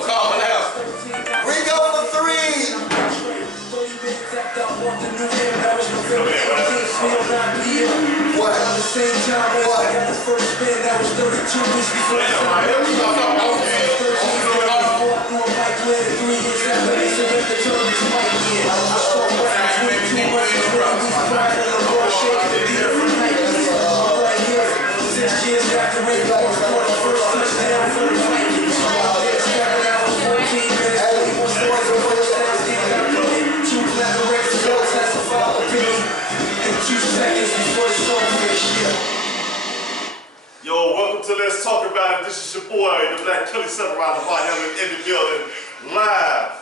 gonna call it out. We go for 3. What? At the same time, I got the first spin. That was 32 weeks before the Yo, welcome to Let's Talk About It. This is your boy, the Black Kelly Samurai, the Bottom in the building, live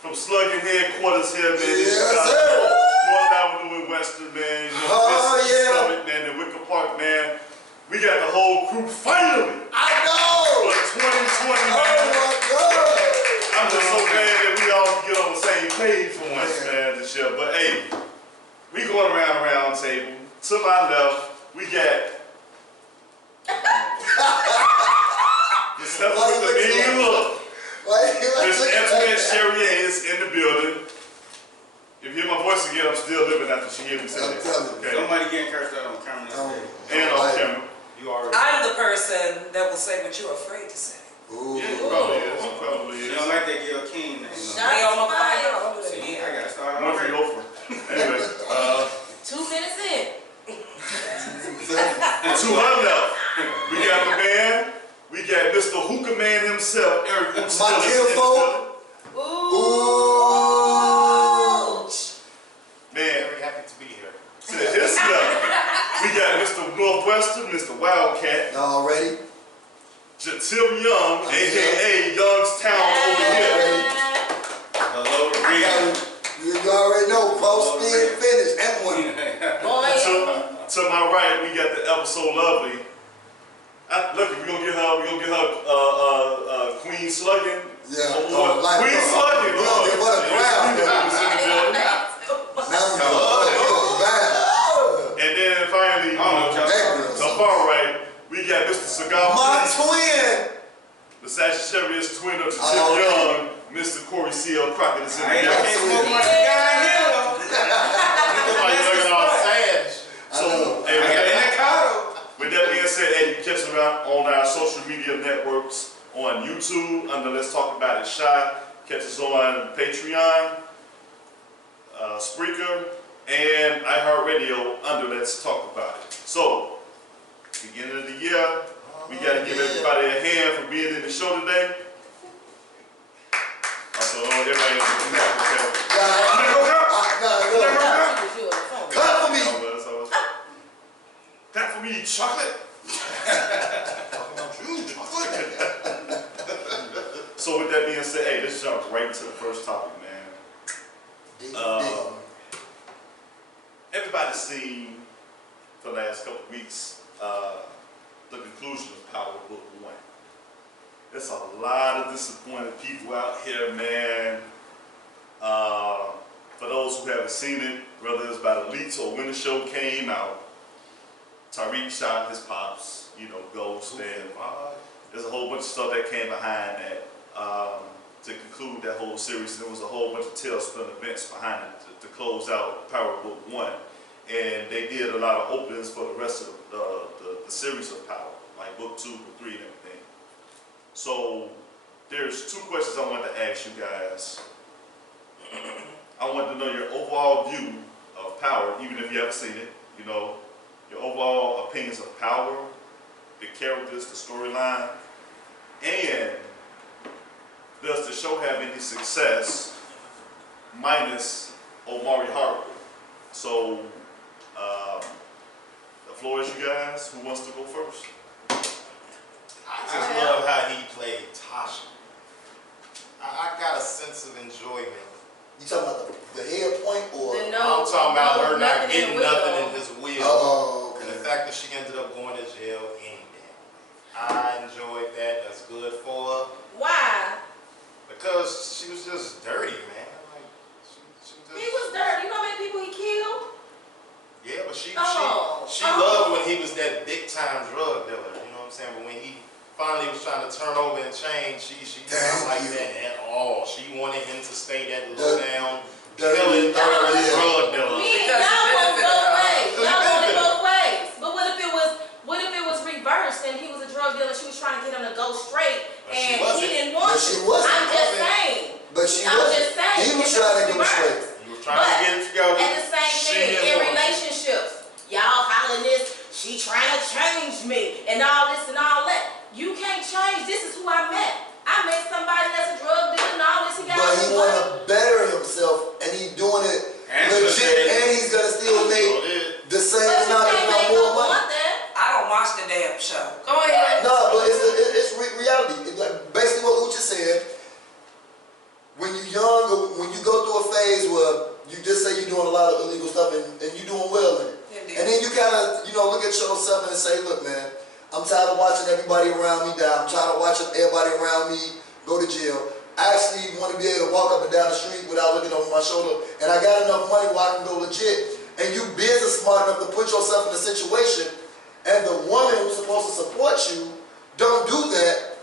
from Slugging headquarters here, man. Yes, sir. North Avenue in Western, man. Summit, man, in Wicker Park, man. We got the whole crew finally. I know. For 2020, man. Oh my God. I'm just so glad that we all get on the same page for once, man, this year. But hey, we going around the round table. To my left, we got this million look. This Antoinette Cherrier is in the building. If you hear my voice again, I'm still living after she hears me say that. Okay. Somebody getting cursed out on camera. And on camera. You already. I'm the person that will say what you're afraid to say. Ooh. Yeah, you probably is. You probably is. You don't like that Gail King name. See, I gotta start Murphy Loafer. Anyway, 2 minutes in. to her left, we got the man. We got Mr. Hookah Man himself, Eric Hooks. My kinfolk. Ooh. Man, Very happy to be here. to his left, we got Mr. Northwestern, Mr. Wildcat, Already. Jatil Young, a.k.a. Youngstown over here. Hello, Rita. You already know. Post spin finish. And one. To my right, we got the ever so lovely. Look, we're gonna get her Queen Slugging. Yeah. Award. Queen Slugging. We're gonna give her the crown. And then finally, the far right, we got Mr. Cigar. My twin. The Sagittarius twin of Jatil Young, Mr. Corey C.L. Crockett is in the I building. can't smoke my cigar here though. Looking all sad. So, hey, I got in with that being said, hey, you can catch us on our social media networks on YouTube under Let's Talk About It Shy. Catch us on Patreon, Spreaker, and iHeartRadio under Let's Talk About It. So, beginning of the year, we got to give everybody a hand for being in the show today. So, everybody Clap for me. Clap for me, chocolate. So with that being said, hey, let's jump right into the first topic, man. Everybody's seen for the last couple of weeks the conclusion of Power Book 1. There's a lot of disappointed people out here, man. For those who haven't seen it, whether it's by the leaks or when the show came out, Tariq shot his pops, Ghost, and there's a whole bunch of stuff that came behind that to conclude that whole series. There was a whole bunch of tailspin events behind it to close out Power Book 1. And they did a lot of openings for the rest of the series of Power, like Book 2, Book 3, and everything. So there's two questions I wanted to ask you guys. I wanted to know your overall view of Power, even if you haven't seen it, your overall opinions of Power, the characters, the storyline, and does the show have any success minus Omari Hardwick? So, the floor is you guys. Who wants to go first? I just love how he played Tasha. I got a sense of enjoyment. You talking about the head point or? I'm talking about her not getting nothing in his will. Oh, okay. And the fact that she ended up going to jail any damn way. I enjoyed that. That's good for her. Why? Because she was just dirty, man. Like, He was dirty. You know how many people he killed? Yeah, but she loved when he was that big time drug dealer. You know what I'm saying? But when he finally was trying to turn over and change, she didn't like that at all. She wanted him to stay that low down, killing drug dealer. Y'all want both ways. Y'all want it both ways. But what if it was reversed and he was a drug dealer? She was trying to get him to go straight, and he didn't want to. I'm just saying. But she I'm wasn't. just saying. He was trying to go straight. He was trying to get it together. At the same thing in relationships, y'all hollering this. She trying to change me and all this and all that. You can't change. This is who I met. I met somebody that's a drug dealer and all this. But he want to better himself, and he's doing it legit, and he's gonna still make the same amount, if not more money. I don't watch the damn show. Go ahead. No, but it's reality. It's like basically what Ucha said. When you're young, or when you go through a phase where you just say you're doing a lot of illegal stuff and you're doing well in it, and then you kind of look at yourself and say, look, man, I'm tired of watching everybody around me die. I'm tired of watching everybody around me go to jail. I actually want to be able to walk up and down the street without looking over my shoulder. And I got enough money where I can go legit. And you business smart enough to put yourself in a situation, and the woman who's supposed to support you don't do that.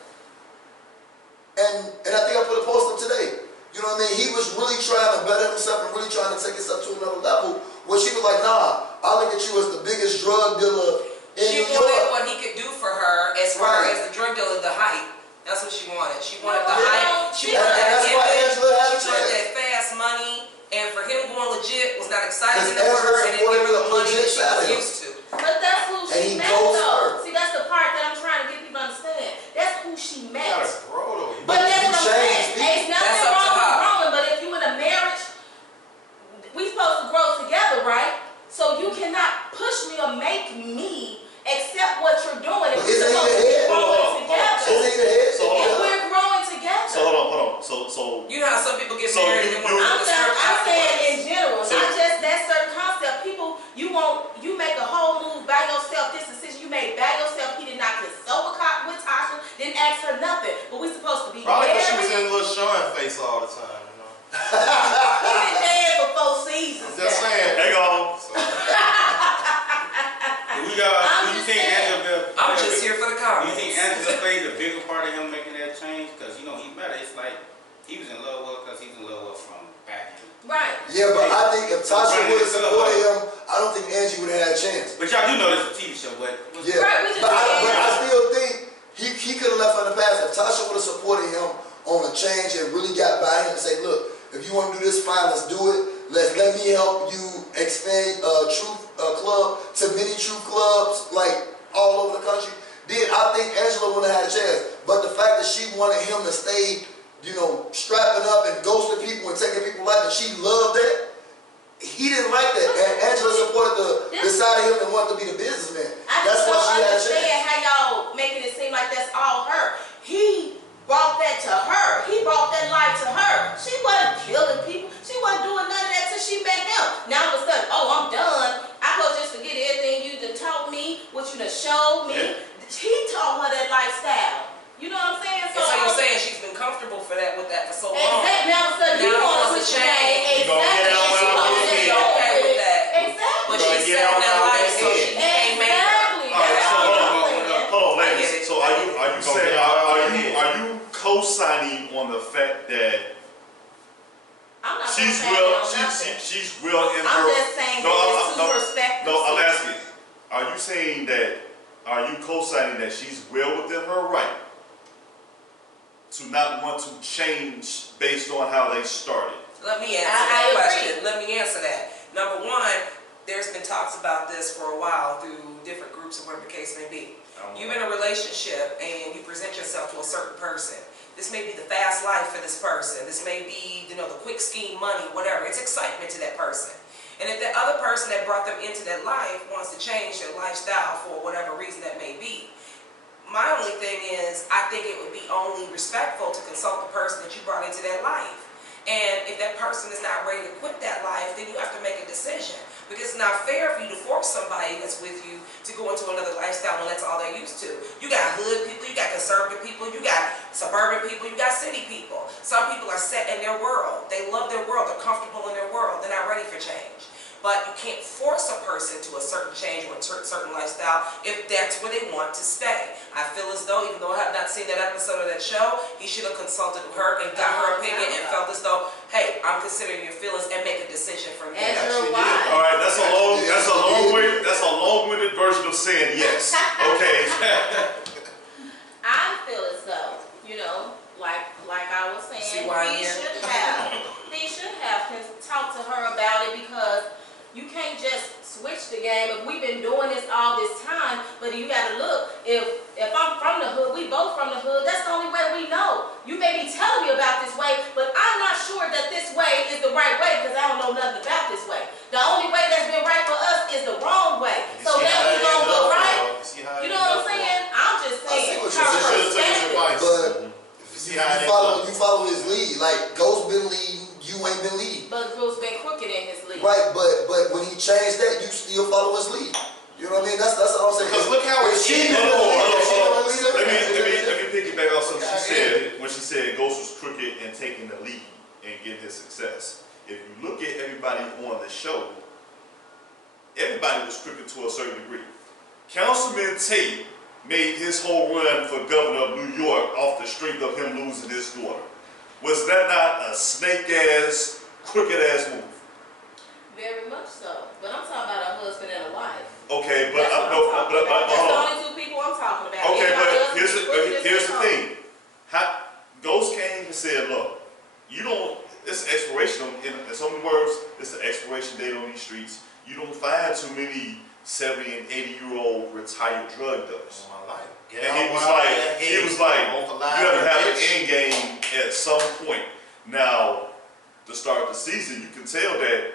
And I think I put a post up today. You know what I mean? He was really trying to better himself and really trying to take himself to another level. Where she was like, nah, I look at you as the biggest drug dealer in New York. She wanted what he could do for her as far as the drug dealer, the hype. That's what she wanted. She wanted the hype. She wanted that image. She wanted that fast money. And for him going legit was not exciting enough for her, and it gave her the money that she was used to. But that's who she met, though. See, that's the part that I'm trying to get people to understand. That's who she met. You gotta grow though. But that's what I'm saying. Ain't nothing wrong with growing, but if you in a marriage, we supposed to grow together, right? So you cannot push me or make me accept what you're doing if we're supposed to be growing together. If we're growing together. So hold on. So you know how some people get married and want to I'm saying in general, not just that certain concept. People, you make a whole move by yourself. This decision you made by yourself. He did not consult with Tasha, didn't ask her nothing. But we supposed to be probably married. because she was in little Sean face all the time, you know. He been dead for 4 seasons. I'm just saying. hang on. Do you think Angela? I'm just here for the Do comments. you think Angela played a bigger part of him making that change? Because he met her. It's like he was in love with her because he's in love with her from back in. Right. Yeah, but I think if Tasha would have supported him, I don't think Angie would have had a chance. But y'all do know this is a TV show, but yeah, right, but I still think he could have left her in the past. If Tasha would have supported him on a change and really got by him and say, look, if you want to do this, fine, let's do it. Let me help you expand Truth Club to many Truth Clubs like all over the country. Then I think Angela wouldn't have had a chance. But the fact that she wanted him to stay, strapping up and ghosting people and taking people's life, and she loved that, he didn't like that. And Angela supported the side of him that wanted to be the businessman. That's why she had a chance. I understand how y'all making it seem like that's all her. He brought that to her. He brought that life to her. She wasn't killing people. She wasn't doing none of that till she met him. Now all of a sudden, oh, I'm done. I supposed just forget everything you done taught me, what you done showed me. Yeah. He taught her that lifestyle. You know what I'm saying? So you're saying she's been comfortable for that for so long. Exactly. Now all of a sudden, you want to switch your name. Exactly. And she supposed to be okay with that. Exactly. But she's setting that life so she ain't made Exactly. Hold on, ladies. So are you co-signing on the fact that I'm not she's real in her? I'm just saying that it's too respectful. No, I'm asking. Are you saying that? Are you co-signing that she's well within her right to not want to change based on how they started? Let me answer that question. Let me answer that. Number one, there's been talks about this for a while through different groups or whatever the case may be. You're in a relationship and you present yourself to a certain person. This may be the fast life for this person. This may be, the quick scheme money, whatever. It's excitement to that person. And if that other person that brought them into that life wants to change their lifestyle for whatever reason that may be, my only thing is, I think it would be only respectful to consult the person that you brought into that life. And if that person is not ready to quit that life, then you have to make a decision. Because it's not fair for you to force somebody that's with you to go into another lifestyle when that's all they're used to. You got hood people, you got conservative people, you got suburban people, you got city people. Some people are set in their world. They love their world. They're comfortable in their world. They're not ready for change. but you can't force a person to a certain change or a certain lifestyle if that's where they want to stay. I feel as though, even though I have not seen that episode of that show, he should have consulted with her and got her opinion and felt as though, hey, I'm considering your feelings and make a decision from there. All right, that's a long-winded version of saying yes. Okay. I feel as though, you know, like I was saying, he should have talked to her about it, because you can't just switch the game. If we've been doing this all this time, but you gotta look, if I'm from the hood, we both from the hood, that's the only way we know. You may be telling me about this way, but I'm not sure that this way is the right way, because I don't know nothing about this way. The only way that's been right for us is the wrong way. So now we gonna go right. You know what I'm saying? I'm just saying. But you follow his lead. Like Ghost been leading, you ain't been leading. But Ghost been crooked in his lead. Right, but when he changed that, you still follow his lead. You know what I mean? That's all I'm saying. Because look how it's Let me piggyback off something she said when she said Ghost was crooked and taking the lead and getting his success. If you look at everybody on the show, everybody was crooked to a certain degree. Councilman Tate made his whole run for governor of New York off the strength of him losing his daughter. Was that not a snake-ass, crooked-ass move? Very much so. But I'm talking about a husband and a wife. Okay, but that's the only two people I'm talking about. Okay, but here's the thing. Ghost came and said, look, you don't, it's an expiration, in so many words, it's an expiration date on these streets. You don't find too many 70 and 80-year-old retired drug dealers. And he was like, you have to have an end game at some point. Now, to start the season, you can tell that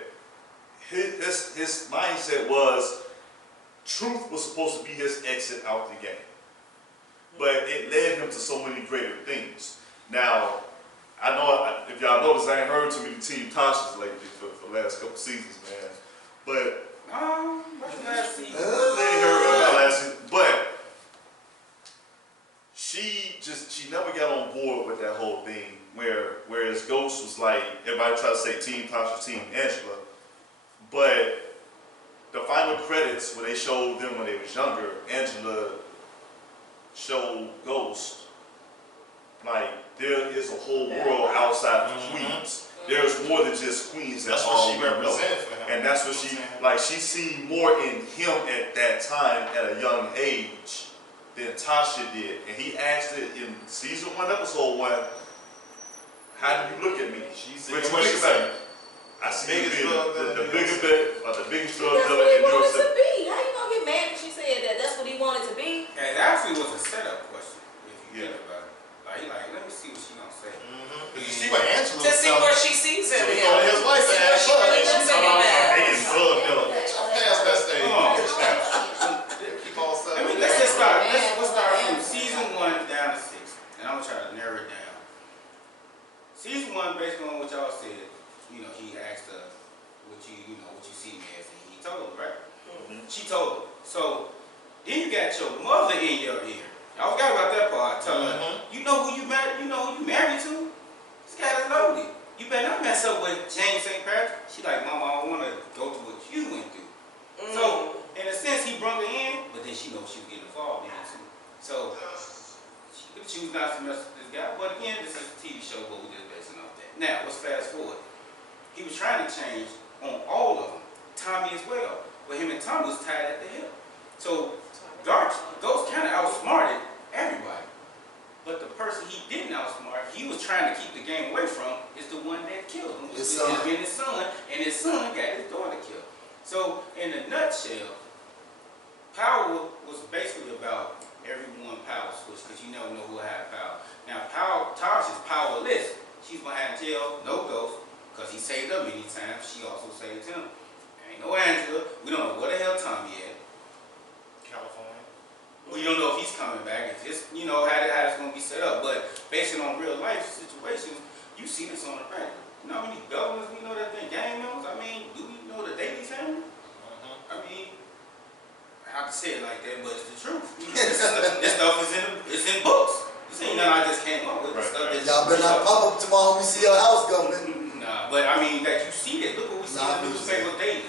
his mindset was truth was supposed to be his exit out the game. But it led him to so many greater things. Now, I know, if y'all notice, I ain't heard too many Team Tasha's lately for the last couple seasons, man. But, last season? I ain't heard about last season. But, she never got on board with that whole thing, whereas Ghost was like, everybody try to say Team Tasha, Team Angela, but the final credits when they showed them when they was younger, Angela showed Ghost, like, there is a whole world outside of Queens. There's more than just Queens. That's what she represents for him. And that's what she seen more in him at that time at a young age than Tasha did. And he asked it in season 1, episode 1, how do you look at me? She said, what she said? I see you being the biggest drug That's dealer what he in New York wanted to City. be. How you gonna get mad if she said that? That's what he wanted to be. And it actually was a setup question, if you think about it. Like, let me see what she gonna say. Because you see what Angela To see where she sees him. So he told his wife to ask her, and she's talking about Biggest drug dealer. past that stage. Keep on saying. Let's just start. Let's start from season 1 down to 6, and I'm gonna try to narrow it down. Season 1, based on what y'all said, you know, he asked her what you see me as, and he told her, right? She told him. So then you got your mother in your ear. Y'all forgot about that part. Tell her, you know who you married? You know who you married to? This guy is loaded. You better not mess up with James St. Patrick. She like, Mama, I don't want to go through what you went through. So in a sense, he brought her in, but then she knows she was getting involved in it too. So she could choose not to mess with this guy. But again, this is a TV show, but we're just basing off that. Now let's fast forward. He was trying to change on all of them. Tommy as well. But him and Tommy was tied at the hip. So Ghost kind of outsmarted everybody. But the person he didn't outsmart, he was trying to keep the game away from, is the one that killed him. His son. And his son got his daughter killed. So in a nutshell, power was basically about everyone power switch, because you never know who had power. Now Tosh is powerless. She's behind jail, no Ghost. Because he saved her many times, she also saved him. Ain't no Angela. We don't know where the hell Tommy at. California. We don't know if he's coming back. It's just, you know, how it's going to be set up. But based on real life situations, you see this on the record. You know how many governors we know that been gang members? I mean, do we know the Daily family? I mean, I have to say it like that, but it's the truth. This stuff is in books. This ain't nothing I just came up with. Y'all better not pop up tomorrow when we see your house, governor. But I mean, that you see that. Look what we see in the newspaper daily.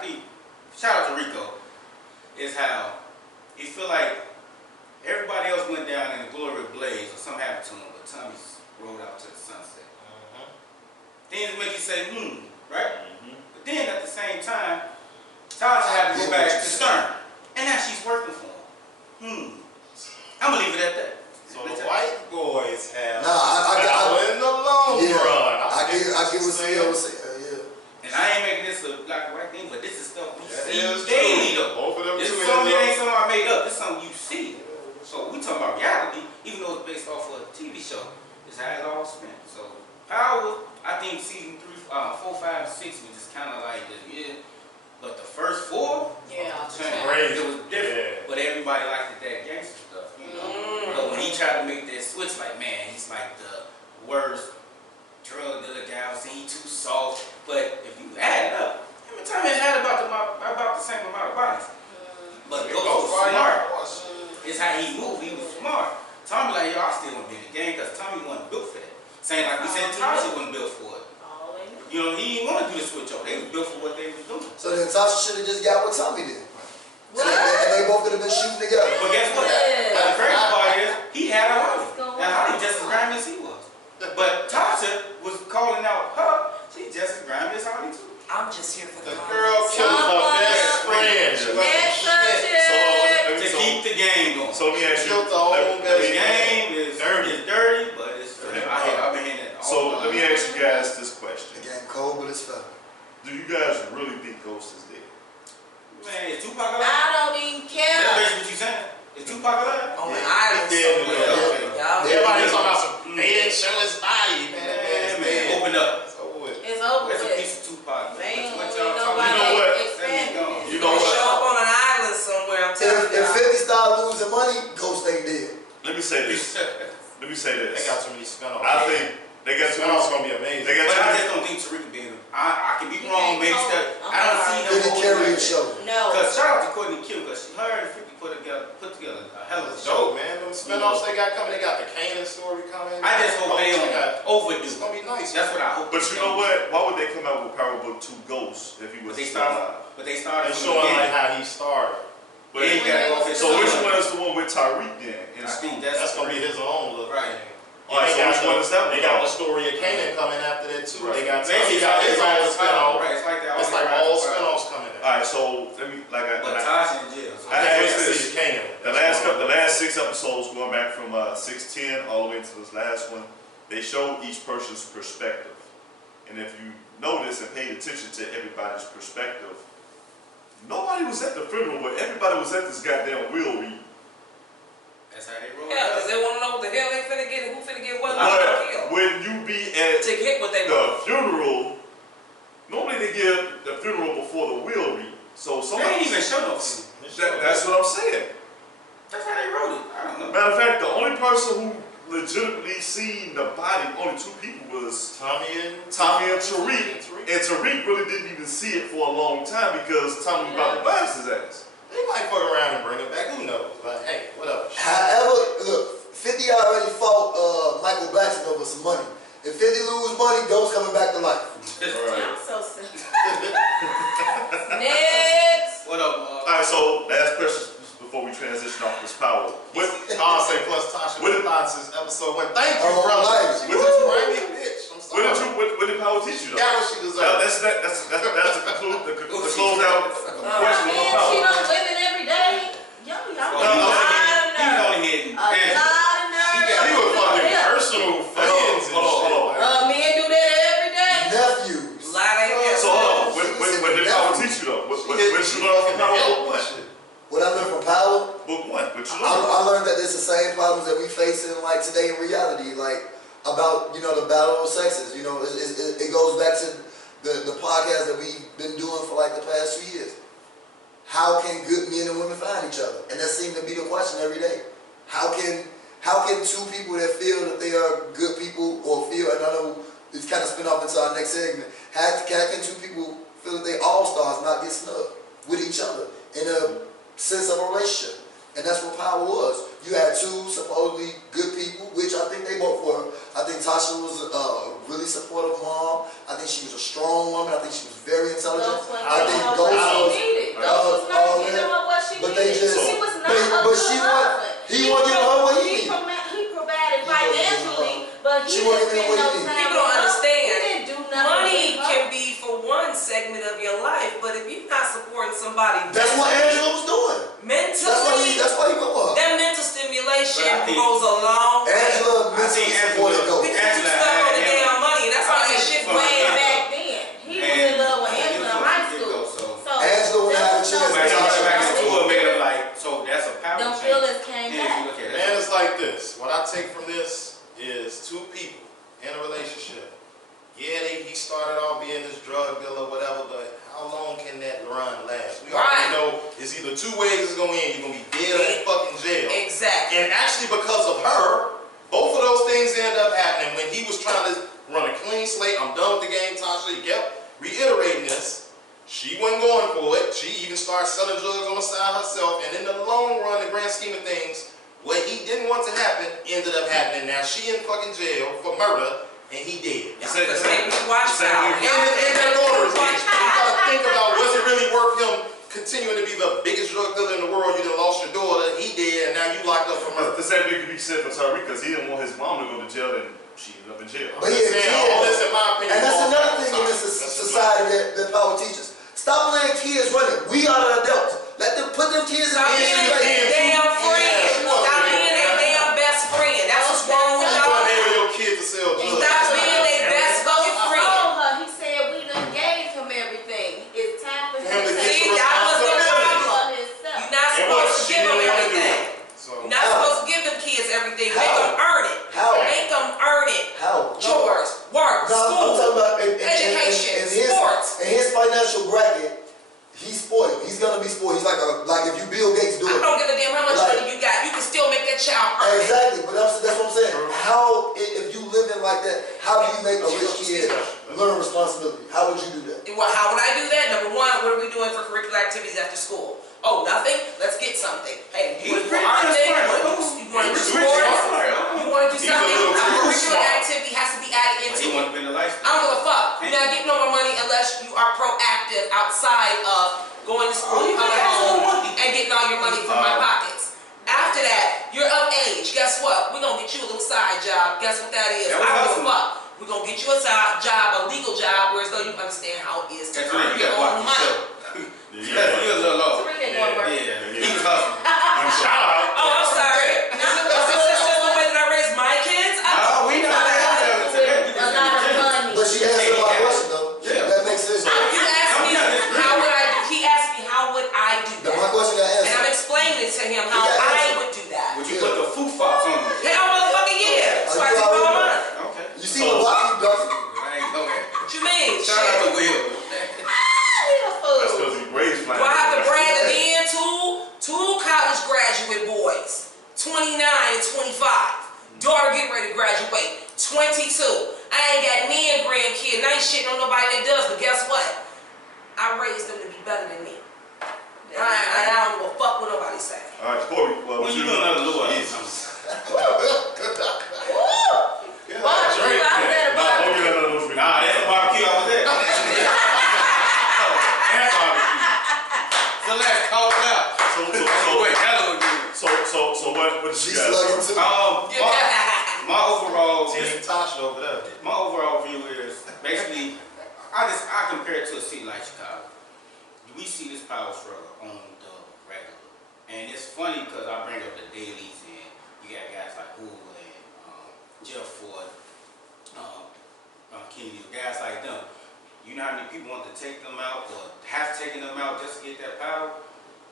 think, shout out to Rico, is how he feel like everybody else went down in a glory blaze or something happened to him, but Tommy rode out to the sunset. Things make you say, right? But then at the same time, Tasha had to go back to Stern. And now she's working for him. I'm going to leave it at that. So the white boys have in the long run. I get what CEO was saying. And I ain't making this a black and white thing, but this is stuff we see is daily though. Both of them This two something ain't something I made up. This is something you see. So we talking about reality, even though it's based off of a TV show. It's how it all spent. So Power, I think season 3, 4, 5, 6 was just kind of like this, But the first 4, it was different. Yeah. But everybody liked that gangster stuff, you know. But when he tried to make that switch, like, man, he's like the worst drug dealer guy. I was saying he too soft. But if you add it up, every time it had about the same amount of bodies. But Ghost was smart. It's how he moved. He was smart. Tommy like, yo, I still want to be in the game because Tommy wasn't built for that. Same like we said, Tasha wasn't built for it. You know, he didn't want to do the switch over. They was built for what they was doing. So then Tasha should have just got what Tommy did. So and they both could have been shooting together. But guess what? The crazy part is, he had a Holly. And Holly just as grimy as he was. But Tasha was calling out her. She just as grimy as Holly too. I'm just here for the girl killed her best friend. To keep the game going. So let me ask you. The game is dirty, but it's I've been hearing that. So let me ask you guys this question. The game cold, but it's fun. Do you guys really think Ghost is dead? Man, is Tupac alive? I don't even care. That's basically what you saying. Is Tupac alive? On the island somewhere. Everybody's talking about some man show his body, Man, open up. It's over That's a with. piece of Tupac. Man, What ain't y'all talking nobody about? expanding. You know Show what? up on an island somewhere, I'm telling If you. 50 start losing money, Ghost ain't dead. Let me say this. Let me say They this. got too many spin-offs. I think they got too Spin-offs many. gonna be amazing. They got But too I many. just don't think Tariq can be in it. I can be wrong, maybe stuff. I don't see him. Did he carry a show? No. Because shout out to Courtney Q, because her and 50 put together a hell of a show. Dope, man. Them spin-offs they got coming. They got the Kanan story coming. I just hope they don't overdo. It's gonna be nice. That's what I hope. But you know what? Why would they come out with Power Book 2 Ghost if he was But they still alive? started They from showing the like beginning. how he started. But Yeah, he got to go for his so which son. one is the one with Tyreek then? In I think school? That's gonna be his own little Right. thing. Alright, so which one is that one? They got the story of Kanan coming after that too. Right. They got Basically, he got his own spin-off. Right, it's like that. It's like all spin-offs coming in. Alright, so let me But Tasha in jail. So I I asked see this. the Kanan. The last 6 episodes, going back from 610 all the way into this last one, they showed each person's perspective. And if you notice and paid attention to everybody's perspective, nobody was at the funeral, but everybody was at this goddamn will read. that's how they roll. Yeah, because they want to know what the hell they finna get and who finna get what and But what kill. when you be at To get what they want. the funeral, normally they give the funeral before the will read. So They somebody, ain't even show no food. that's what I'm saying. That's how they wrote it. I don't know. Matter of fact, the only person who legitimately seen the body, only 2 people was Tommy and Tariq. And Tariq really didn't even see it for a long time because Tommy was about to blast his ass. They might fuck around and bring it back. Who knows? But hey, what up? However, look, 50 already fought Michael Blackson over some money. If 50 lose money, Ghost coming back to life. I'm so sick. Next. What up? Alright, so last question before we transition off this power. What, I'll say plus Tasha What- with since episode 1. Thank you, Oh, brother. nice. She was a grimy bitch. I'm sorry. what did power teach you though? Got what she deserved. That's the close out question Man, on she power. don't women every day. Yo, y'all He a lot of was nerve. only hitting. A lot of nerve. He was fucking Yeah. personal fans and Hold on. shit. Men do that every day. Nephews. Lie they have. So hold on, what did power teach you though? What you learn from power book 1? What I learned from Power, Book 1, what you learn? I learned that it's the same problems that we face in like today in reality, like about the battle of sexes. It goes back to the podcast that we've been doing for like the past 2 years. How can good men and women find each other? And that seems to be the question every day. How can 2 people that feel that they are good people or feel, and I know it's kind of spin off into our next segment, how can 2 people feel that they all stars not get snubbed with each other in a sense of a relationship? And that's what Power was. You had 2 supposedly good people, which I think they both were. I think Tasha was a really supportive mom. I think she was a strong woman. I think she was very intelligent. I think Ghost she her want, husband. he want to give her what he need. He provided financially, but he She didn't wanna give spend him no what he need. time. People don't with her. understand. He didn't do nothing. Money with her. can be for one segment of your life, but if you're not supporting somebody That's what Angela was doing. mentally, That's why he went with her. that mental stimulation But I think- goes a long way. Angela I mentally think supported Angela- We Ghost. just too stuck on the damn money, and that's why that shit Fuck Way yeah. back then, he was in love with Angela in high school. So Angela when I had a chance But to he talk went back to into it, made it like, so that's a power them change. feelings came Yeah, if you back. look at it. Man, it's like this. What I take from this is two people in a relationship. Yeah, he started off being this drug dealer, whatever, but how long can that run last? We already Right. know it's either two ways it's gonna end. You're gonna be dead or in fucking jail. Exactly. And actually, because of her, both of those things end up happening. When he was trying to run a clean slate, I'm done with the game, Tasha, he kept reiterating this. She wasn't going for it. She even started selling drugs on the side herself. And in the long run, the grand scheme of things, what he didn't want to happen ended up happening. Now she in fucking jail for murder, and he dead. Y'all just make me watch the same out. way- And that order is getting. You gotta think about, was it really worth him continuing to be the biggest drug dealer in the world? You done lost your daughter, he did, and now you locked up for murder. The same thing could be said for Tariq because he didn't want his mom to go to jail and she ended up in jail. But I'm yeah, just saying, all this, in my opinion, And that's falls another back thing on in this Tasha. That's just society that power teaches. Stop letting kids run it. We are the adults. Let them put them kids in Stop being the their hands. damn friend. Yeah, Stop being their damn best friend. That's what's wrong with You y'all. gonna enable your kid to sell drugs. Stop being their best fucking I friend. told her, he said we done gave him everything. It's time for him Him to to get take See, that was the responsibility problem. for himself. You're not And what supposed to she give them didn't want to do. everything. So, You're not How? supposed to give them kids everything. Make How? them earn it. How? Make them earn it. How? Chores, work, No, I'm school, talking about education, in sports. his financial bracket, he's spoiled. He's gonna be spoiled. He's like if you Bill Gates do I it. don't give a damn how much Like- money you got. You can still make that child earn it. Exactly, but that's what I'm saying. How, if you living like that, how do you make a rich kid learn responsibility? How would you do that? Well, how would I do that? Number one, what are we doing for curricular activities after school? Oh, nothing? Let's get something. Hey, you want to do art thing? You want to do sports? You want to do He's a something? little A too curricular smart. activity has to be added He into it. wanted to be in the lifestyle. I don't give a fuck. You're not getting no more money unless you are proactive outside of going to school, coming home, and getting all your money from my pockets. After that, you're of age. Guess what? We're going to get you a little side job. Guess what that is? That I was don't give a awesome. fuck. We're going to get you a side job, a legal job, whereas though you understand how it is to That's earn right. You your got to own watch money. yourself. Yeah, you're a little low. Tariq ain't going to work. Yeah, he was hustling. Shout out. Oh, I'm sorry. Is this just the way that I raise my kids? Oh, we know that. A lot of money. But she answered my question though. Yeah. That makes sense. You asked me how would I do. He asked me how would I do Now, my that, question got and I'm answered. explaining to him how You got I answered. would do that. Would you put the foo fox on him? Hell, motherfucking yeah. That's why I You took all already mine. Okay. You see what Rocky does? I ain't know that. What you mean? Shout out to Shit. Will. He a fool. That's because he raised Do I have to brag again? Two college graduate boys, 29 and 25. Daughter getting ready to graduate, 22. I ain't got me and grandkid, and I ain't shitting on nobody that does, but guess what? I raised them to be better than me. I don't give a fuck what nobody say. All right, Corey. Well, When what you you doing another little one? Yeah. Barbecue, I said a Don't barbecue. get another those. Nah, that's a barbecue I was there. And barbecue. So let's call it out. Wait, that look good. So what did She's you guys? slugging too. My overall, Team Tasha over there. my overall view is basically, I compare it to a city like Chicago. We see this power struggle on the regular, and it's funny because I bring up the dailies and you got guys like Hoover and Jeff Ford, Kennedy, guys like them. You know how many people want to take them out or have taken them out just to get that power?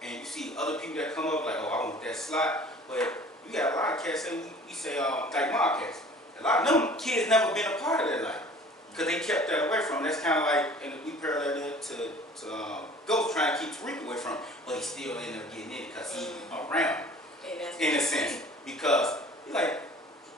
And you see other people that come up like, oh, I want that slot. But you got a lot of cats, and we say, like my cats, a lot of them kids never been a part of that life because they kept that away from them. That's kind of like, and we parallel it to Ghost trying to keep Tariq away from him, but he still ended up getting in it because he around, in a sense, because he's like,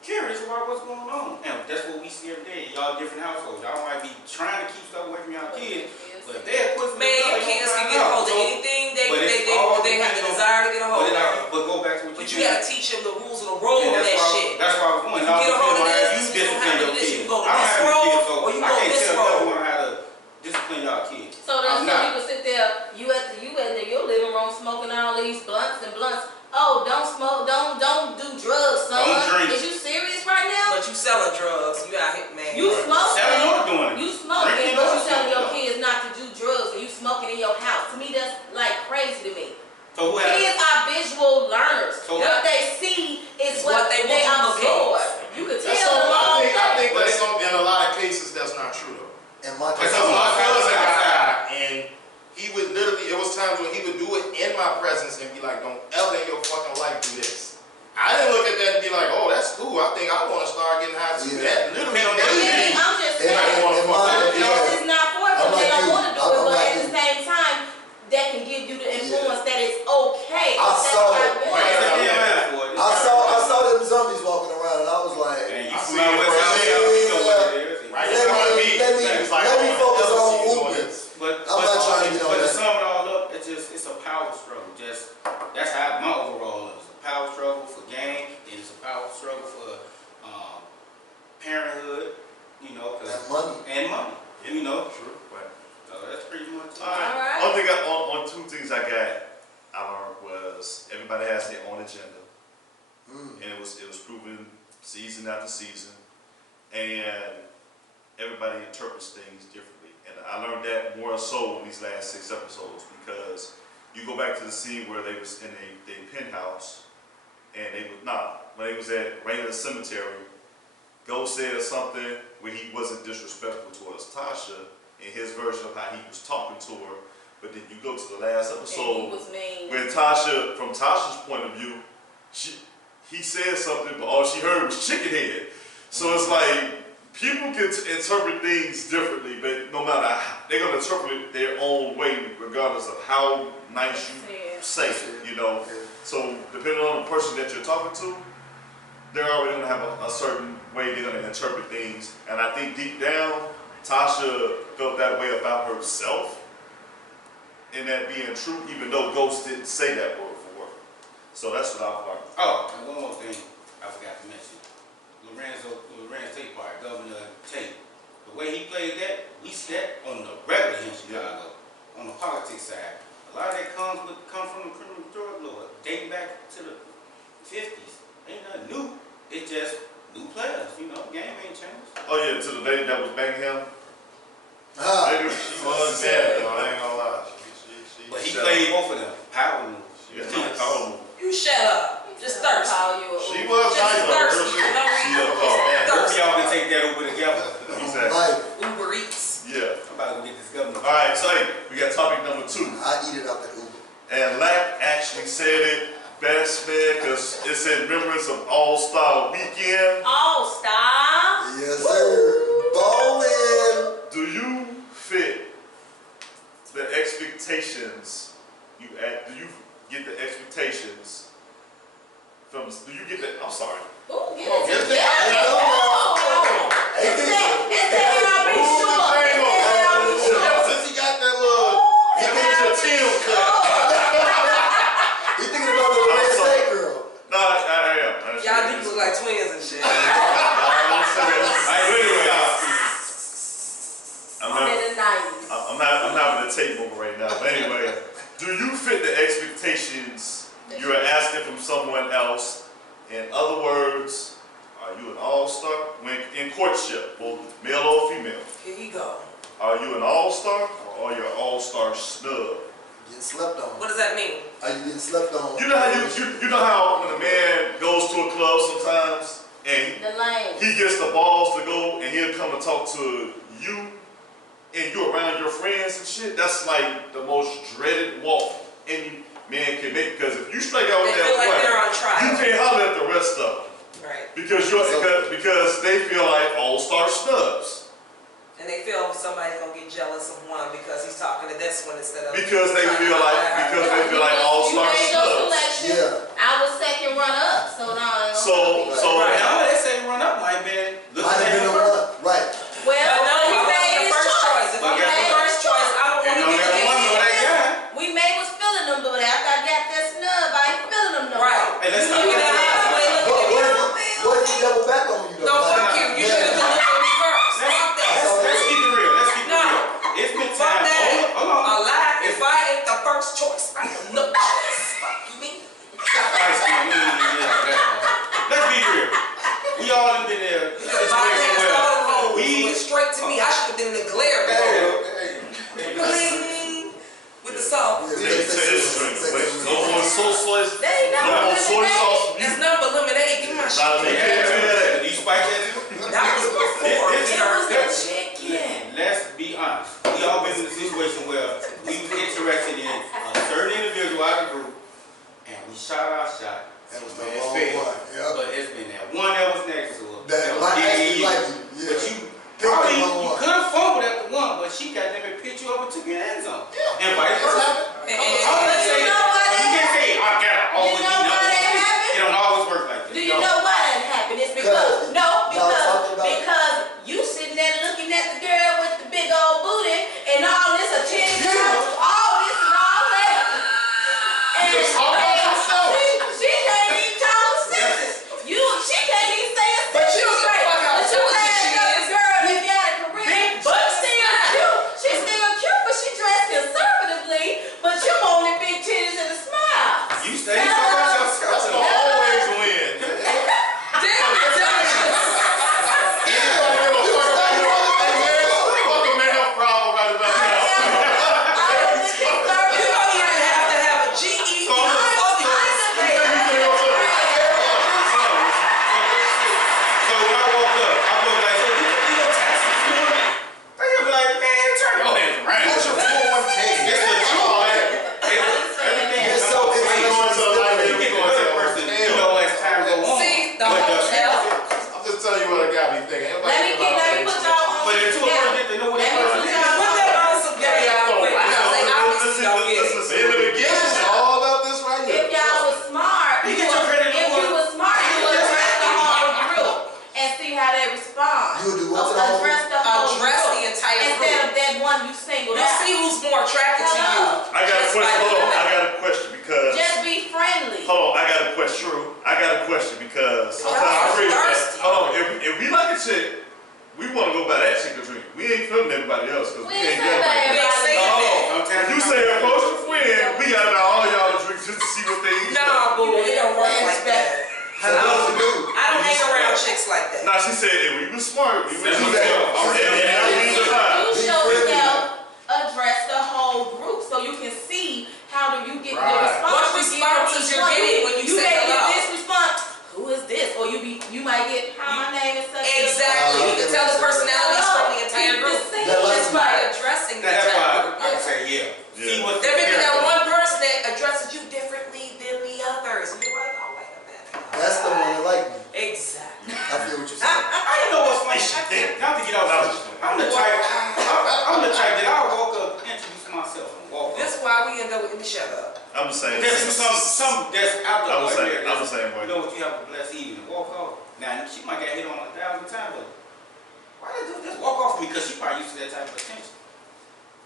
curious about what's going on. And that's what we see every day. Y'all different households. Y'all might be trying to keep stuff away from y'all kids, but if they're pushing Man, your kids can get a hold of anything they have the desire to get a hold of. But go back to what But you you gotta teach them the rules of the road and on that shit. that's why I was going. You get a hold of this, You you discipline don't your have this, kids. you go to I don't this have any road, kids, so or you I go can't this tell road. everyone how to discipline y'all kids. So that's I'm so not. you can sit there, you at your living room smoking all these blunts and blunts. Oh, don't smoking in your house. To me, that's like crazy to me. So who has? Kids are visual learners. So what they see is what they want to absorb. duplicate. You could That's tell them all I think that's in a lot of cases that's not true though. And my Because my cousin got high, and he would literally, it was times when he would do it in my presence and be like, don't ever in your fucking life do this. I didn't look at that and be like, oh, that's cool. I think I want to start getting high too. That literally made me. I'm just saying, it's not for them. They don't want to do it, but at the same time, that can give you the influence that it's okay. I saw it. I I saw them zombies walking around, and I was like, And you I see see it what let me focus on movements. But I'm not trying to get on But to that. sum it all up, it's a power struggle. That's how my overall is. It's a power struggle for game, and it's a power struggle for parenthood. You know, and money. You know, True. Right. so that's pretty much it. All right. All right. One thing on two things I learned was everybody has their own agenda, and it was proven season after season, and everybody interprets things differently. And I learned that more so in these last 6 episodes, because you go back to the scene where they was in a penthouse, and when they was at Raynor Cemetery, Ghost said something where he wasn't disrespectful towards Tasha in his version of how he was talking to her. But then you go to the last episode when Tasha, from Tasha's point of view, he said something, but all she heard was chicken head. So it's like people can interpret things differently, but no matter how, they're gonna interpret it their own way, regardless of how nice you say it. You know. So depending on the person that you're talking to, they're already gonna have a certain way they're gonna interpret things. And I think deep down, Tasha felt that way about herself, and that being true, even though Ghost didn't say that word for word. So that's what I've learned. Oh, and one more thing I forgot to mention. Lorenz Tate part, Governor Tate. The way he played that, we stepped on the regular in Chicago, on the politics side. A lot of that comes from the criminal drug lord, dating back to the 50s. Ain't nothing new. It's just new players, you know, game ain't changed. Oh yeah, to the lady that was banging him. She was bad though, I ain't gonna lie. But he played both of them. Power moves. You shut up. Just thirst. She was nice though, real shit. Both of y'all can take that over together. Exactly. Uber Eats. Yeah. I'm about to go get this governor. All right, so hey, we got topic number 2. I eat it out the Uber. And Lack actually said it best, man, because it's in remembrance of All-Star Weekend. All-Star. Yes, sir. Ballin'. Do you fit the expectations you do you get the expectations from, do you get the, I'm sorry. Ooh, get Oh, it get together. that. It's that R&B short. Since he got that little, he gets your teal cut. You thinking about the Red State girl? No, I am. Y'all do look like twins and shit. I'm in the 90s. I'm having a tape over right now. But anyway, do you fit the expectations you're asking from someone else? In other words, are you an all-star? When in courtship, both male or female, Here you go. are you an all-star or are you an all-star snub? Getting slept on. What does that mean? Are you getting slept on? You know how you know how when a man goes to a club sometimes and The lane. he gets the balls to go and he'll come and talk to you and you're around your friends and shit? That's like the most dreaded walk any man can make, because if you strike out with They that feel like point, they're on trial. you can't holler at the rest of them. Right. Because they feel like all-star snubs. And they feel somebody's gonna get jealous of one because he's talking to this one instead of Because they feel like all-star You made your snubs. selection. Yeah. I was second runner up, so now. Right now, they say run up might have been. Might have been a run. Right. Well, But no, he he made made his the first choice. If choice. he made the first choice, I don't want to get the We may was feeling them, but after I got that snub, I ain't feeling them no more. Right. Hey, let's You not look get at that. the eyes, but they look at you. What if he double back on you though? No, fuck you. You should have been looking at me first. Fuck that. Let's keep it real. Let's keep it No. real. It's been Fuck time. that. Hold on. A lie. If I ain't the first choice, I can look at this. Fuck you mean? Let's be real. soy sauce. They ain't No no more soy sauce. It's nothing but lemonade. Give me my Nah, they shit. can't do that. Do you spice that too? That was before. This- It was the chicken. Let's be honest. We all been in a situation where we was interested in a certain individual out of the group, and we shot our shot. That was the Man, wrong failed. one. Yep. But it's been that one that was next to her. That was like digging actually you. like you. Yeah. But you Pick the probably wrong you one. could have fumbled at the one, but she got them and picked you up and took you in the end zone. Yeah. And vice versa. And- Oh, let's say You know why you that can't say I got always You know why that happened? It don't always work like that. Do you know why that happened? It's because Y'all talking about- because you sitting there looking at the girl with the big old booty and all this attention, all this and all that. And Just talk about yourself. she can't even talk sense. She can't even say a But sentence you don't straight. fuck how But you intelligent had she another is. girl that got a career, Big but butt still smile. cute. She's still cute, but she dressed conservatively. But you wanted big titties and a smile. You stay talking about That's yourself. gonna always win. Damn intelligence. Anybody give a fuck about your other things is? Fuck a man problem right about now. You don't even have to have a GED. So when I woke up, I was like, so you go taxi this morning? They gonna be like, man, turn your hands around. What's your 401k? It's the truth, man. Everything It's is so so it's crazy. going to the light, You get the other person, you know, as time go on. See, the But hotel. I'm just telling you what it got me thinking. Everybody Let me think about put things. y'all on. But until a person get to know what Let that me person put is. y'all Put that on some gay out quick because they obviously don't get it. In the beginning, it's all about this right If here. y'all was smart, You get your credit if you award. was smart, you would address the whole group and see how they respond. You would do what to the whole Address the whole Address group the entire instead group. of that one you singled You out. see who's more attracted to you. I got a Just by question. Hold on. doing I that. got a question because. Just be friendly. Hold on. I got a question. I got a question because sometimes Y'all I agree with that. thirsty. Hold on. If we like a chick, we want to go buy that chick a drink. We ain't feeling everybody else because We we ain't ain't say get that. We ain't saying Oh, that. sometimes If you say approach a friend, we gotta buy all y'all a drink just to see what they eat. Nah, boo, it don't work like that. How does it do? I don't hang around chicks like that. Nah, she said if we was smart, we would do that. I'm saying, And now we need to buy. You Be show friendly. yourself, address the whole group so you can see how do you get the Right. response. What you get responses from each you're one. getting when you say may hello. get this response. Who is this? Or you might get, hi, my name is such and such. Exactly. You can tell the personalities from the entire group That just by addressing the That's entire why group. I can say, yeah. See what's There may be that one person that addresses you differently than the others. And you're like, oh, wait a minute. That's the one that like me. Exactly. I feel what you're saying. I didn't know what's funny. Not to get off subject. I'm the type that I walk up, introduce myself, and walk up. This is why we end up with the shut up. I'm the same. There's some that's out the I'm the ordinary. same. I'm the same way. You know what, you have a blessed evening, walk off. Now she might get hit on 1,000 times, but why did you just walk off me? Because she probably used to that type of attention.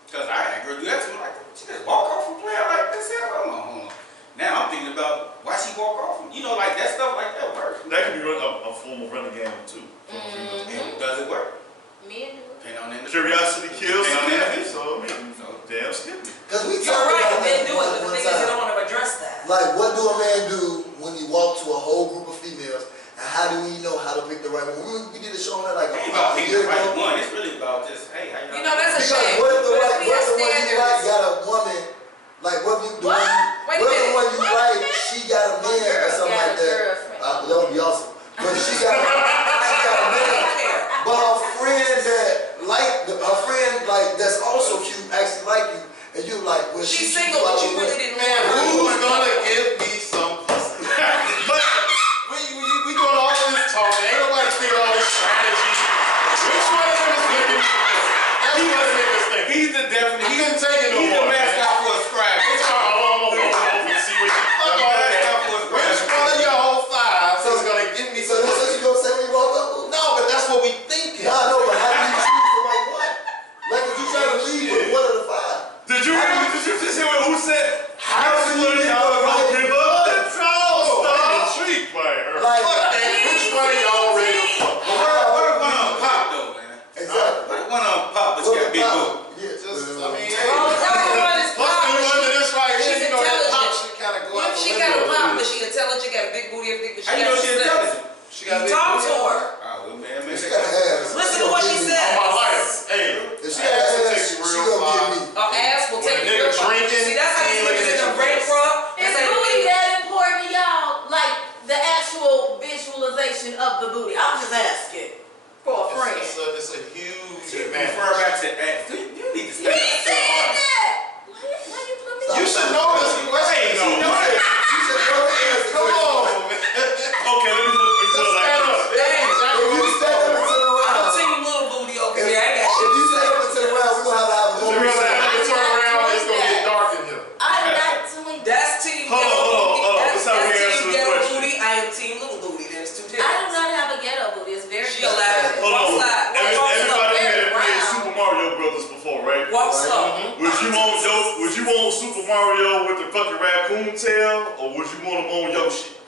Because I had a girl do that to me like, she just walk off from playing like this. Hold on. Now I'm thinking about why she walk off from, you know, like that stuff like that works. That could be a form of running game too. And does it work? Men do it. Depending on the Curiosity kills. Yeah. So I mean, damn skip me. Because we You're talked right, about men that do it, but the one thing is, they don't time. want to address that. Like, what do a man do when he walks to a whole group of females, and how do we know how to pick the right one? We did a show on that like It a ain't about picking year the right ago. one. It's really about just, hey, how You y'all know, that's a Because shame. what if the But right, we what have if the one you standards. like got a woman, like what if you the What? one, Wait a what if the minute. one you like, she got a man or something Got like a that? girlfriend. That would be awesome. But she got a man, but her friend her friend like that's also cute actually like you, and you like, well, She's she single, but you really didn't Man, want her. who's gonna give me some pussy? But we doing all this talking. Ain't nobody thinking all this strategy. Which one of them is looking for pussy? That's what the niggas think. He's the definite. He couldn't take it no He's the more. mascot for a scribe. It's all over. See what you The mascot for a Which scribe. one of y'all five is gonna give me So some that's what pussy? you gonna say when you walk up? No, but that's what we thinking. Nah, no, but how do you choose the right one? Like if you try to lead with one of the five. Did you just hear who said? How do you get the Y'all right give up the troll? Oh, I'm intrigued by her. Like, Fuck that. Which one of y'all ready to fuck? What if one of them pop though, man? exactly. What if one of them pop but you got a big boot? Yeah, Just, I mean, Oh, the other one is plus pop. when you under this right here, She's you know that pop intelligent. shit kind of go What out if the she window got a a pop, little but bit. she intelligent, got a big booty, everything, but she How you got know some she's sense? intelligent? She You got big talk booty. to her. Oh, well, man, She got an ass. Listen to what she said. On my life. Hey, If she Ass got will an take ass, you she real gonna far. get me. Ass will When take a you nigga real far. drinking, See, that's how he these ain't niggas looking in at the your break face. from. It's booty Team Little Booty. There's two I differences. do not have a ghetto booty. It's very She allowed Hold on. walk slide. Everybody here that played round. Super Mario Brothers before, right? Walk slow. Would you want Super Mario with the fucking raccoon tail, or would you want him on Yoshi?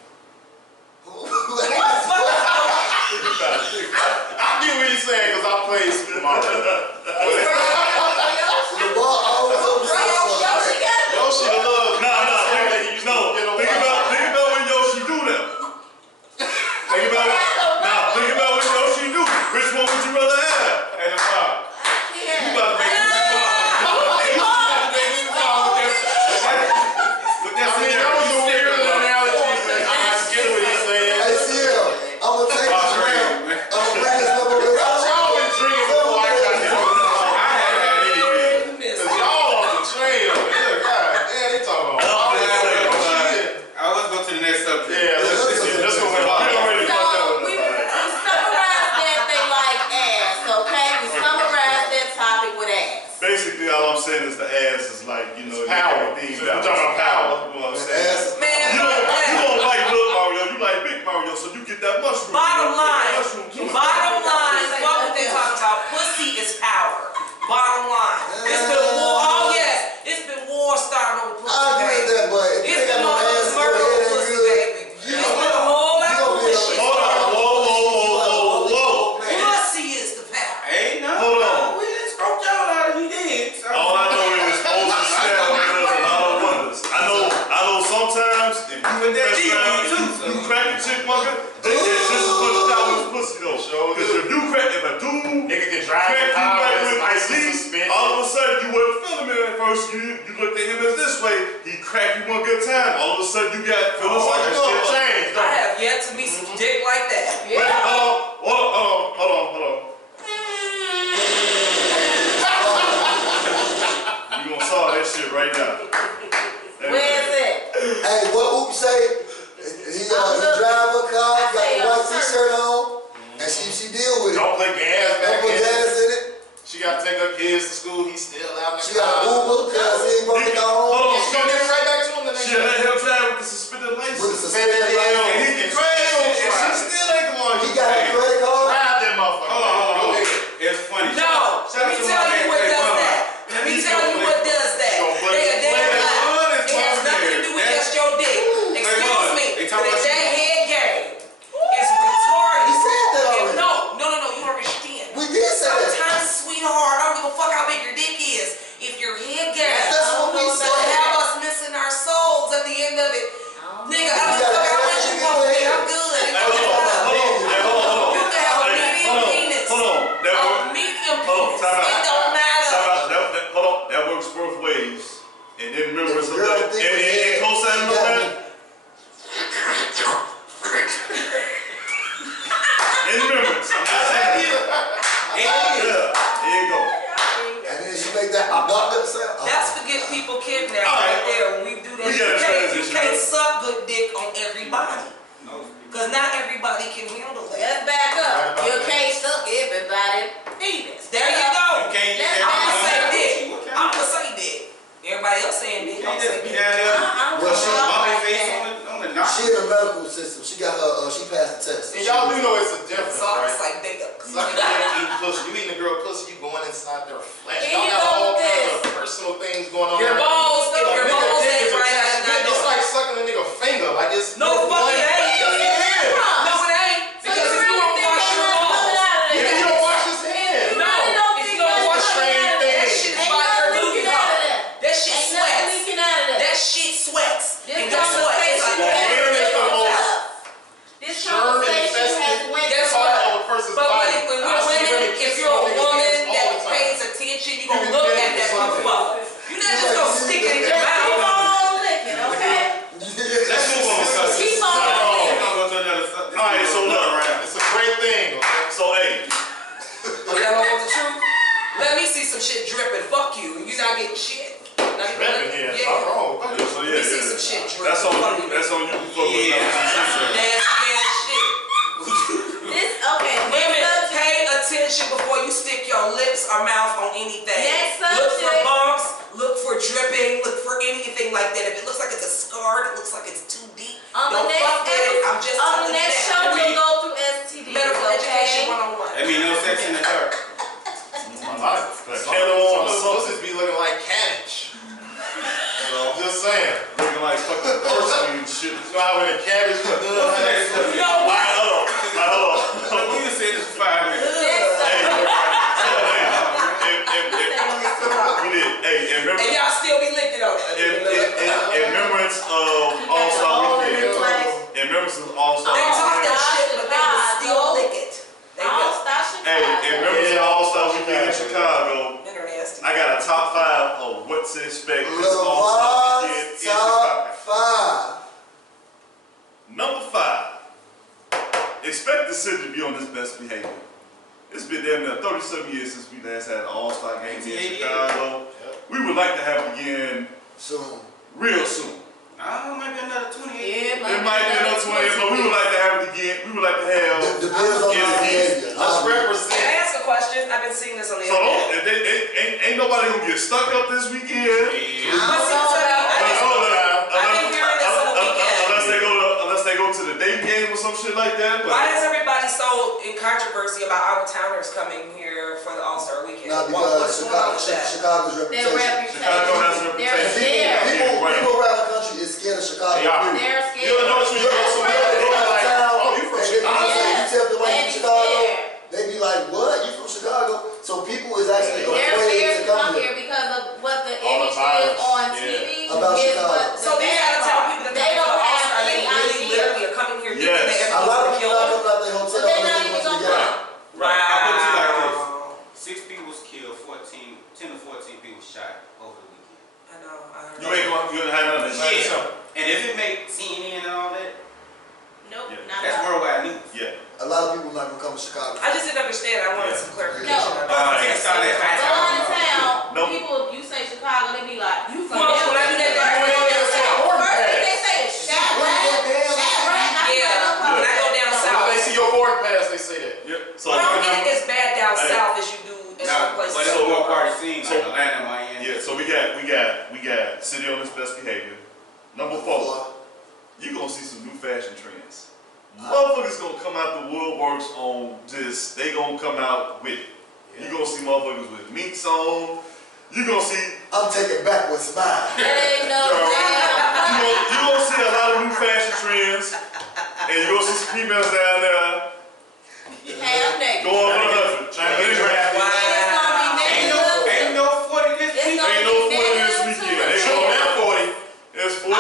I get what he's saying because I played Super Mario. Yoshi the love. Think about when Yoshi do that. Think about what Yoshi do. Which one would you rather have? And the pop. You about to make me basically, all I'm saying is the ass is like, you know, power. things We're talking about power. You know what I'm saying? Man, You don't like little Mario, you like big Mario, so you get that mushroom. bottom line, Mushroom coming bottom out. line, fuck what they talk about. Pussy is power. Bottom line. It's been war. Oh yes, it's been war starting over pussy. I agree with that, but if you It's ain't got been no all ass, this no murder head over ain't pussy, good. baby. It's been a whole lot of bullshit. Hold on, whoa. Pussy is the power. Hey, no. Hold on. We didn't stroke y'all out. He did. So. All I know is supposed to stab because a lot of wonders. I know sometimes if you With that mess deal, around, you too, you crack a chick mother, they get just as much power as pussy though. Because if a dude Nigga can drive crack the you power back and with spice his and teeth, suspend. all of a sudden you wasn't feeling it at first. You looked at him as this way, he cracked you one good time. All of a sudden you got feelings like that shit changed. I have yet to meet some dick like that. Wait, hold on. You gonna solve that shit right now. Where is it? Hey, what Oop say? He drive a car, got a white t-shirt on, and she deal with it. Don't put gas Don't back put in. gas in it. She got to take her kids to school. He's still out in the She got an Uber because he ain't broke it down Hold home. on, She's gonna give it right back to him the next she let him drive with the suspended license. With the suspended And license. he can crash and she still ain't the one. He got a credit card. Drive that motherfucker. Hold on. Go ahead. It's funny. No, let me tell you what does that. Let me tell you what does that. They are damn lie. It has nothing to do with just your dick. Excuse me. But if that head game is retarded. He said that already. No, you understand. We did say that. Sometimes, sweetheart, I don't give a fuck how big your dick is. If your head game That's what we will said. have us missing our souls at the end of it. Nigga, I don't You fuck gotta how ask much you me want me. again. I'm good. It Hold don't on. matter. You can have a medium penis. Hold on. A medium Hold on, penis. time out. It don't matter. Hold on. That works both ways. And then remember If the something. girl think And co-signing on that. And remember, I'm not saying yeah. There you go. And then she make that abductor sound. That's to get people kidnapped All right. right there. When we do that, We you gotta can't transition. suck good dick on everybody. Because not everybody can handle that. Let's back up. You can't suck everybody penis. There you go. You can't Let's I'm back gonna say up. dick. Okay. I'm gonna say dick. Everybody else saying dick. I'm You can't gonna just say be dick. down there. Well, she- Bump your face on the knob. She in the medical system. She got her. She passed the test. And y'all do know it's a difference, So it's right? like dick. Sucking dick, eating pussy. You eating a girl pussy, you going inside their flesh. Here Y'all you got go all with kinds this. of personal things going on. Your there. balls, If a your nigga balls dick ain't is right. attached, it's like sucking a nigga finger. Like it's No, fuck it ain't. Yes, it is. No, it ain't. Because if you don't wash your balls. If he don't wash his hands. No, if you don't wash your hands, that shit is by your booty hole. That shit Ain't nothing sweats. leaking out of that. That shit sweats. This And guess what? It's conversation like, Well, here is the most This germ conversation has infested went Guess part what? of a person's But body. when I we're see women, women if kiss you're a on niggas' woman hands all that the time. pays attention, you're You gonna can look tell at it's that something. motherfucker. You're not just gonna stick it in your mouth. just saying. Looking like fucking person and shit. You know how when the cabbage was done? What's the next one? You know what? Hold on. We just said this for 5 minutes. We did. Hey, And y'all still be licking on it. in remembrance of All-Star Weekend. In remembrance of All-Star They talk Weekend. that shit, but they will still lick it. They will. Hey, in remembrance of All-Star Weekend in Chicago, They're nasty. I got a top 5 of what to expect this LeVar's All-Star Weekend in Chicago. top 5. Number 5. Expect the city to be on its best behavior. It's been damn near 37 years since we last had an All-Star game here in Chicago. We would like to have it again Soon. real soon. Maybe another 28. It might be another 20 years, but we would like to have it again. We would like to have Depends on the behavior. Let's Can represent. I ask a question? I've been seeing this on the So internet. ain't nobody gonna get stuck up this weekend. But see, I've been hearing this on the weekend. Unless they go to the date game or some shit like that. Why is everybody so in controversy about out-of-towners coming here for the All-Star Weekend? Not What's because going on with that? Chicago's Their reputation. Chicago has a They're reputation. scared. People around the country is scared of Chicago. Yeah. period. They're You scared. ever notice when you go somewhere, they go like, oh, you from Chicago? You tell them like They you be from Chicago, scared. they be like, what? You from Chicago? So people is actually They're afraid scared to to come come here. here because of what the All the image is virus. on Yeah. TV. About is Chicago. what So you gotta tell people that they don't have All-Star, they any really idea. literally are coming here thinking Yes. that A lot of everyone's people gonna not kill them. coming out their hotel But they unless not they even want to gonna get come. Right. I'll put it like this. Wow. 6 people was killed, 10 to 14 people shot over the weekend. I know. I heard You ain't gonna have none of that shit. Yeah. And if it made CNN and all that, Nope, Yeah. not that's at all. worldwide news. Yeah. A lot of people not gonna come to Chicago. I just didn't understand. I wanted some clarification. No. on that. Can't start that. Go on to town, Nope. people, you say Chicago, they be like, you from Well, there? when I do that, First they thing go they down say, south. first thing they say is Chirac. Yeah, when I go down When south. they see your boarding pass, they say that. Yeah. So Well, I don't you think know, it's bad down Hey. south as you do in some Nah, places. but it's a more party scene, So- like Atlanta, Miami. yeah. So we got city on its best behavior. Number 4. You gonna see some new fashion trends. Motherfuckers gonna come out the woodworks on this. They gonna come out with it. You gonna see motherfuckers with minks on. You gonna see. I'm taking back what's mine. That ain't no damn. You gonna see a lot of new fashion trends, and you gonna see some females down there Half naked. going for the husband, trying to get it drafted. Wow. It's gonna be negative. Ain't no 40 this It's week. gonna Ain't no 40 this weekend. They too. going at 40. It's 40.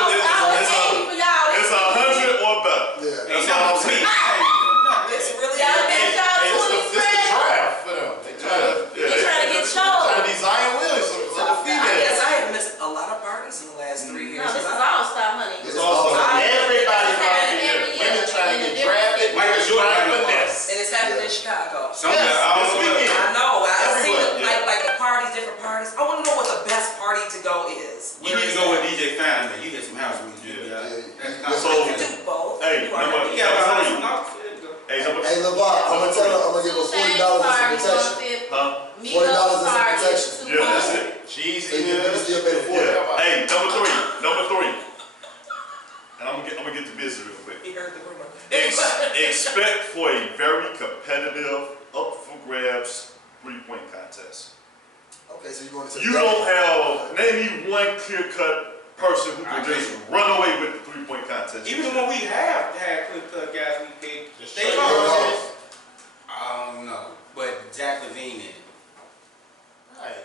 It's 100 or better. Yeah. That's all I'm saying. It's really Y'all good. think y'all Hey, it's 20 the spread? draft for them. They trying to They trying to get trying to chose. be Zion Williams for the I female. guess I have missed a lot of parties in the last 3 years. No, this is 'cause I- all style, honey. It's also- all- Everybody It's out happening here. every year. Women trying to In a get different drafted. city. Michael Women Jordan trying to got no finesse. And it's happening in Chicago. Some Yes, guys, I this don't know. weekend. I know. I've seen Everywhere. like the parties, different parties. I want to know what the best party to go is. You need to go with DJ Fan, man. You get some house music. Yeah. That's Yeah. kind of So- You do both. Hey, You are number- right. Yeah, but I don't know. Hey, number. Hey, LeVar, I'm gonna tell her I'm gonna give her $40 as some protection. Huh? $40 as some protection. Yeah, that's it. So Jeezy. you can still pay the 40. Yeah. Hey, number 3. And I'm gonna get to business real quick. You heard the rumor. Expect for a very competitive, up for grabs 3-point contest. Okay, so you going to You don't have name me one clear cut person who can just run away with the 3-point contest. Even when we have had clear cut guys we picked, Just they straight lost. up. I don't know, but Jack Levine in it. Alright.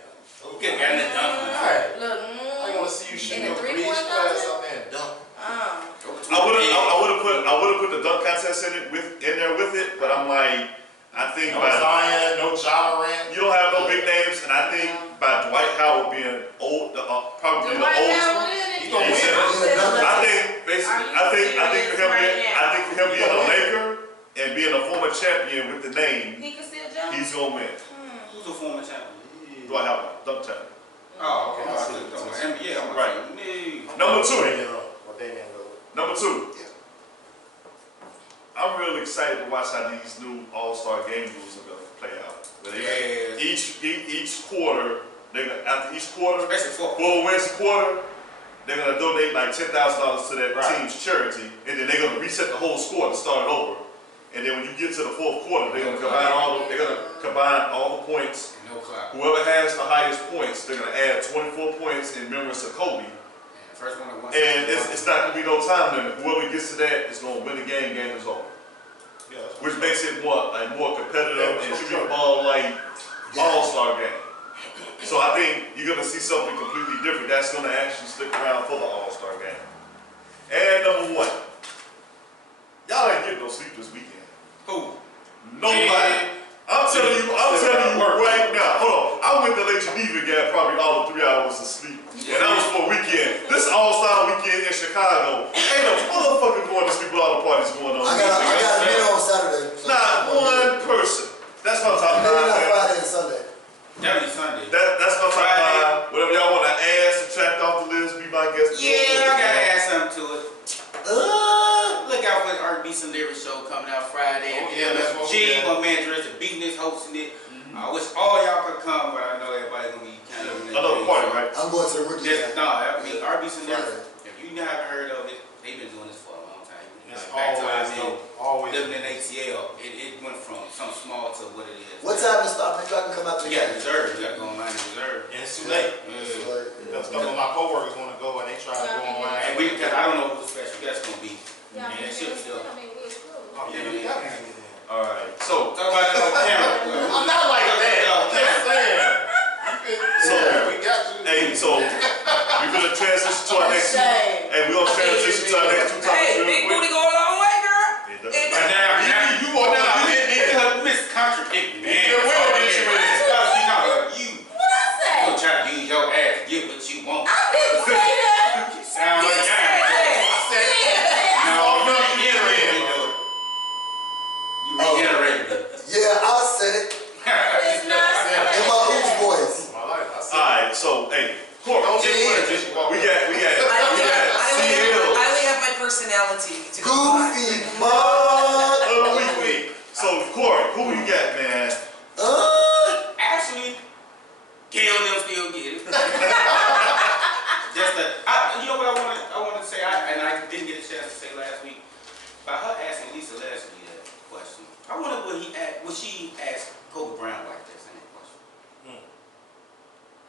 You could have gotten it done. Alright. Look, I wanna see you shoot In a your three-point breeze class contest? out there and dunk. I would have put the dunk contest in there with it, but I'm like, I think No by Zion, no Ja Morant. you don't have no big names, and I think by Dwight Howard being old, probably the oldest. He gonna win. I think for him being a Laker and being a former champion with the name, He can still jump. he's gonna win. Who's a former champion? Dwight Howard, dunk champion. Oh, okay. I was talking about NBA. I'm Right. like, Number 2. What Damian Lillard. Number 2. I'm really excited to watch how these new All-Star game rules are going to play out. Where they each quarter, after each quarter, especially for whoever wins the quarter, they're going to donate like $10,000 to that Right. team's charity, and then they're going to reset the whole score to start it over. And then when you get to the 4th quarter, they're going to combine all the points. no clout. Whoever has the highest points, they're going to add 24 points in remembrance of Kobe. First one And it's not gonna be no time limit. Whoever gets to that is gonna win the game. Game is over. Yeah, Which makes it more competitive and Yeah, street ball like all-star game. So I think you're gonna see something completely different. That's gonna actually stick around for the all-star game. And number one, y'all ain't getting no sleep this weekend. Who? Nobody. I'm telling you right now. Hold on. I went to Lake Geneva and got probably all of 3 hours of sleep. And that was for a weekend. This all-star weekend in Chicago. Ain't no motherfucker going to sleep with all the parties going on. I got a dinner on Saturday. So Not one person. That's my top maybe not five. Friday and Sunday. Definitely Sunday. That's my top Friday. five. Whatever y'all want to add, subtract off the list, be my guest. Yeah, I gotta add something to it. Look out for the R&B and Lyrics show coming out Friday. Oh, yeah, that's what we MSG, got. my man Dress, the Beatness hosting it. I wish all y'all could come, but I know everybody's gonna be kind of Another party, right? I'm going to the rookie Just, game. no, I mean R&B and Friday. Lyrics. If you haven't heard of it, they've been doing this for a long time. It's Back to always dope. Always. living in ATL, it went from something small to what it is. What time to start? Maybe I can come out to the You got game. reserve. You got to go online and reserve. And it's too late. So, Yeah. like, Because a couple of my coworkers want to go and they try to go online. And because I don't know who the special guest gonna be. Yeah, And it should be dope. Oh, yeah, you got me. All right. So, Talk about it on camera. I'm not like that. I'm just saying. So, Yeah, we got you. hey, so we're gonna transition to our next. Shame. And we're gonna transition to our next two topics Hey, real big quick. booty go a long way, girl. It does. It- But now You want to now, you didn't you miss contradict, man. Yeah, we'll get you in it. Because you know, you What I say? gonna try to use your ass to get what you want. I didn't say that. You sound He like said that. that. No, you reiterated it. You reiterated it. yeah, I said it It's not in my oops voice. My life. I see. All right. So, hey, Corey, Don't get Yeah. in. Just walk we up. got CL I only have my personality to go by. Goofy mud. of the week. So, Corey, who you got, man? Actually, Gail and them still get it. Just you know what I wanted to say, and I didn't get a chance to say last week, by her asking Lisa Leslie that question. I wonder would she ask Kobe Brown like that same question?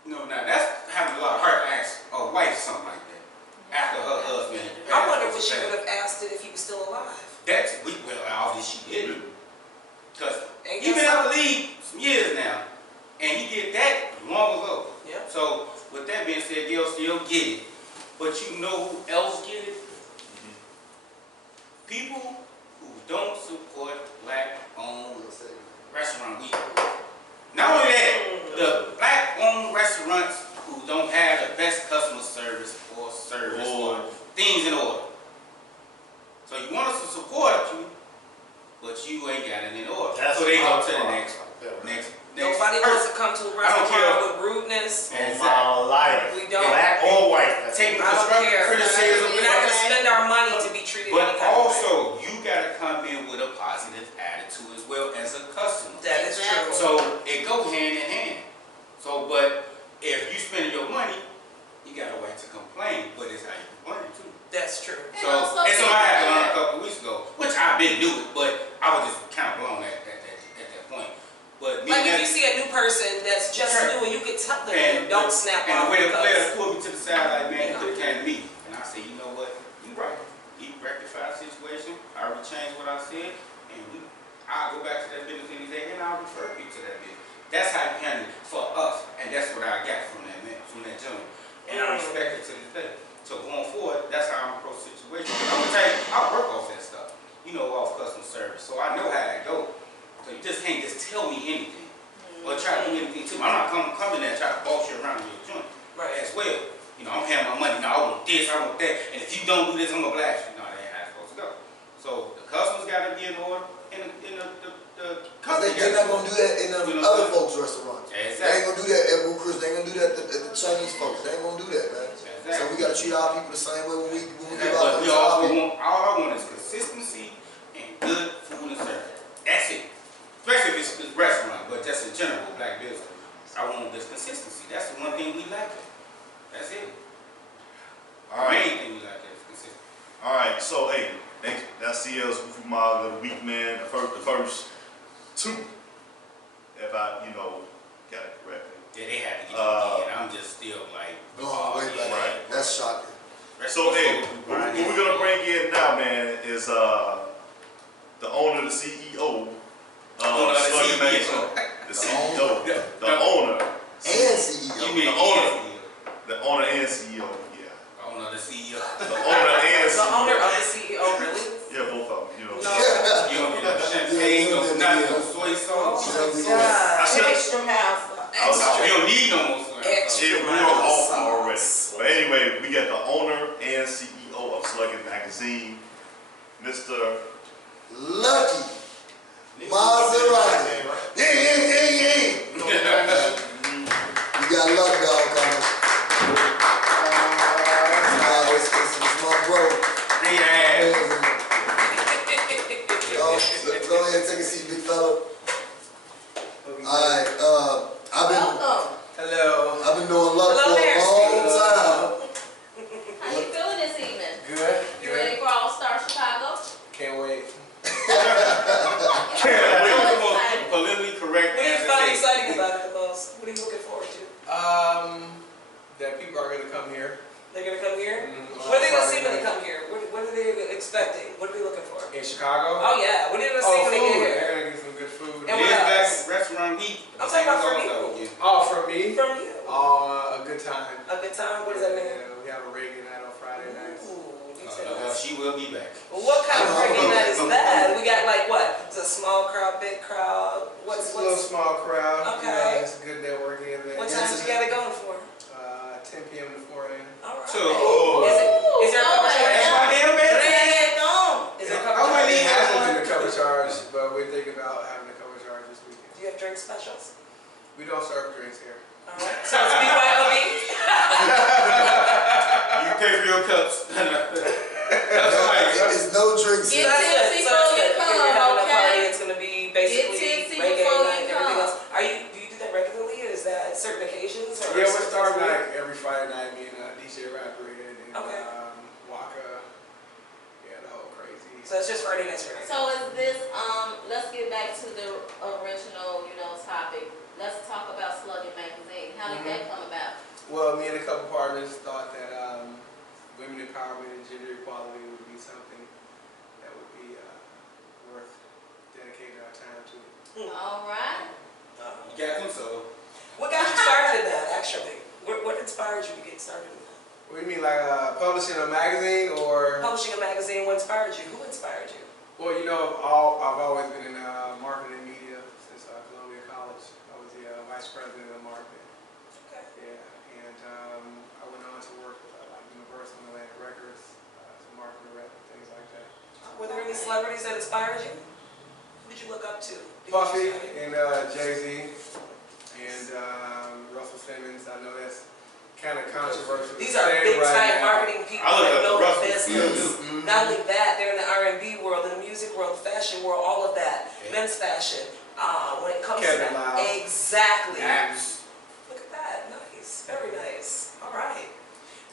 No, now that's having a lot of her ask a wife something like that after her husband. I wonder what she would have asked it if he was still alive. Well, obviously she didn't. Because Ain't he that been out the league some years now, and he did that long ago. Yeah. So with that being said, Gail still get it, but you know who else get it? People who don't support black-owned restaurant week. Not only that, the black-owned restaurants who don't have the best customer service or things in order. So you want us to support you, but you ain't got it in order. So they go to the next. Nobody wants to come to a I don't care. restaurant with rudeness. On my life. We don't. Black or white. Take I don't care. criticism. We're not going to spend our money to be treated any But kind of way. also, you gotta come in with a positive attitude as well as a customer. That is true. So it go hand in hand. So, but if you spending your money, you got a right to complain, but it's how you complain too. That's true. And So, also and so they I had to do learn that. a couple of weeks ago, which I've been doing, but I was just kind of blown at that point. But me Like and if you see a new person that's just Right. new and you can tell them, And don't snap and off the way the because player pulled me to the side, like, man, you Yeah. could have came to me. And I said, you know what? You right. He rectified the situation. I already changed what I said. And I'll go back to that business any day and I'll refer you to that business. That's how you handle it for us. And that's what I got from that man, from that gentleman. And I respect it to this day. So going forward, that's how I'm approach situations. I'm gonna tell you, I work off that stuff. You know, off customer service. So I know how that goes. So you just can't just tell me anything. Or try to do anything to me. I'm not coming there and try to boss you around in your joint right. as well. You know, I'm paying my money. Now I want this, I want that. And if you don't do this, I'm gonna blast you. No, that ain't how it's supposed to go. So the customers gotta be in order and the company They're not gonna do that in You know other what I'm folks' restaurants. They Exactly. ain't gonna do that at Blue Chris. They ain't gonna do that at the Chinese folks. They ain't gonna do that, man. So we gotta treat our people the same way when we give our But we to our also people. want, all I want is consistency and good food and service. That's it. Especially if it's a restaurant, but just in general, black business. I want this consistency. That's the one thing we lack. That's it. All right. Main thing we lack is consistency. All right. So, hey, that's CL's Goofy Mile of the week, man. The first two, if I, got it correctly. Yeah, they had to get it in. I'm just still like, Oh, wait, right. that's shocking. So hey, what we're gonna bring in now, man, is the owner, the CEO of Slugging Magazine. The CEO, the owner, And CEO. You mean the owner and CEO. Yeah. I don't know, the CEO. The owner and The CEO. owner of the CEO, really? Yeah, both of them. You know. No. You don't get no champagne, no nothing, no soy sauce. Yeah. Extra house. You don't need no more soy sauce. Extra. Yeah, we were off already. But anyway, we got the owner and CEO of Slugging Magazine, Mr. Lucky Maserati. Yeah. You got luck, dog, coming. It's my bro. Yeah. Go ahead and take a seat, big fella. Alright, Welcome. I've been doing luck for a long time. How you feeling this evening? Good. You ready for All Star Chicago? Can't wait. Politically correct. What do you find exciting about it the most? What are you looking forward to? That people are gonna come here. They're gonna come here? Mhm. What are they gonna see when they come here? What are they expecting? What are they looking for? In Chicago. Oh yeah, what are they gonna see when they get food. here? They're gonna get some good food. And It what is back else? restaurant meat. I'm talking about for you. Oh, from me? From you. A good time. A good time? What does that mean? Yeah, we have a reggae night on Friday nights. Ooh, details. She will be back. Well, what kind of reggae night is that? We got like what? It's a small crowd, big crowd. It's a little small crowd. Okay. You know, it's a good networking event. What time you got it going for? 10 p.m. to 4 a.m. All right. So, Is there a cover charge? that's my damn bad. Is there a cover I might charge? need It hasn't been a cover charge, but we're thinking about having a cover charge this weekend. Do you have drink specials? We don't serve drinks here. All right. So it's BYOB? You pay for your cups. That's right. It's no drinks Get here. tipsy So before you if come, you're having a okay? party, it's going to be basically tipsy reggae before night and you everything come. else. Do you do that regularly? Is that certain occasions? Or Yeah, we're certain starting things? like every Friday night, me and DJ Rapper and Okay. Waka. Yeah, the whole crazy. So it's just Friday nights for So is this, let's get back to the original, topic. Let's talk about Slugging Magazine. How did that come about? Well, me and a couple partners thought that women empowerment and gender equality would be something that would be worth dedicating our time to. All right. You got them, so. What got you started in that, actually? What inspired you to get started in that? What do you mean, like publishing a magazine or? Publishing a magazine, what inspired you? Who inspired you? Well, I've always been in marketing and media since Columbia College. I was the vice president of marketing. Okay. Yeah, and I went on to work with like Universal and Atlantic Records, as a marketing rep, things like that. Were there any celebrities that inspired you? Who did you look up to? Puffy and Jay-Z and Russell Simmons. I know that's kind of controversial. These are big time marketing people I look that up know to the Russell. business. Mhm. Not only that, they're in the R&B world, in the music world, fashion world, all of that. Men's fashion. When it comes Kevin to that. Lyle. Exactly. Apps. Look at that. Nice. Very nice. All right.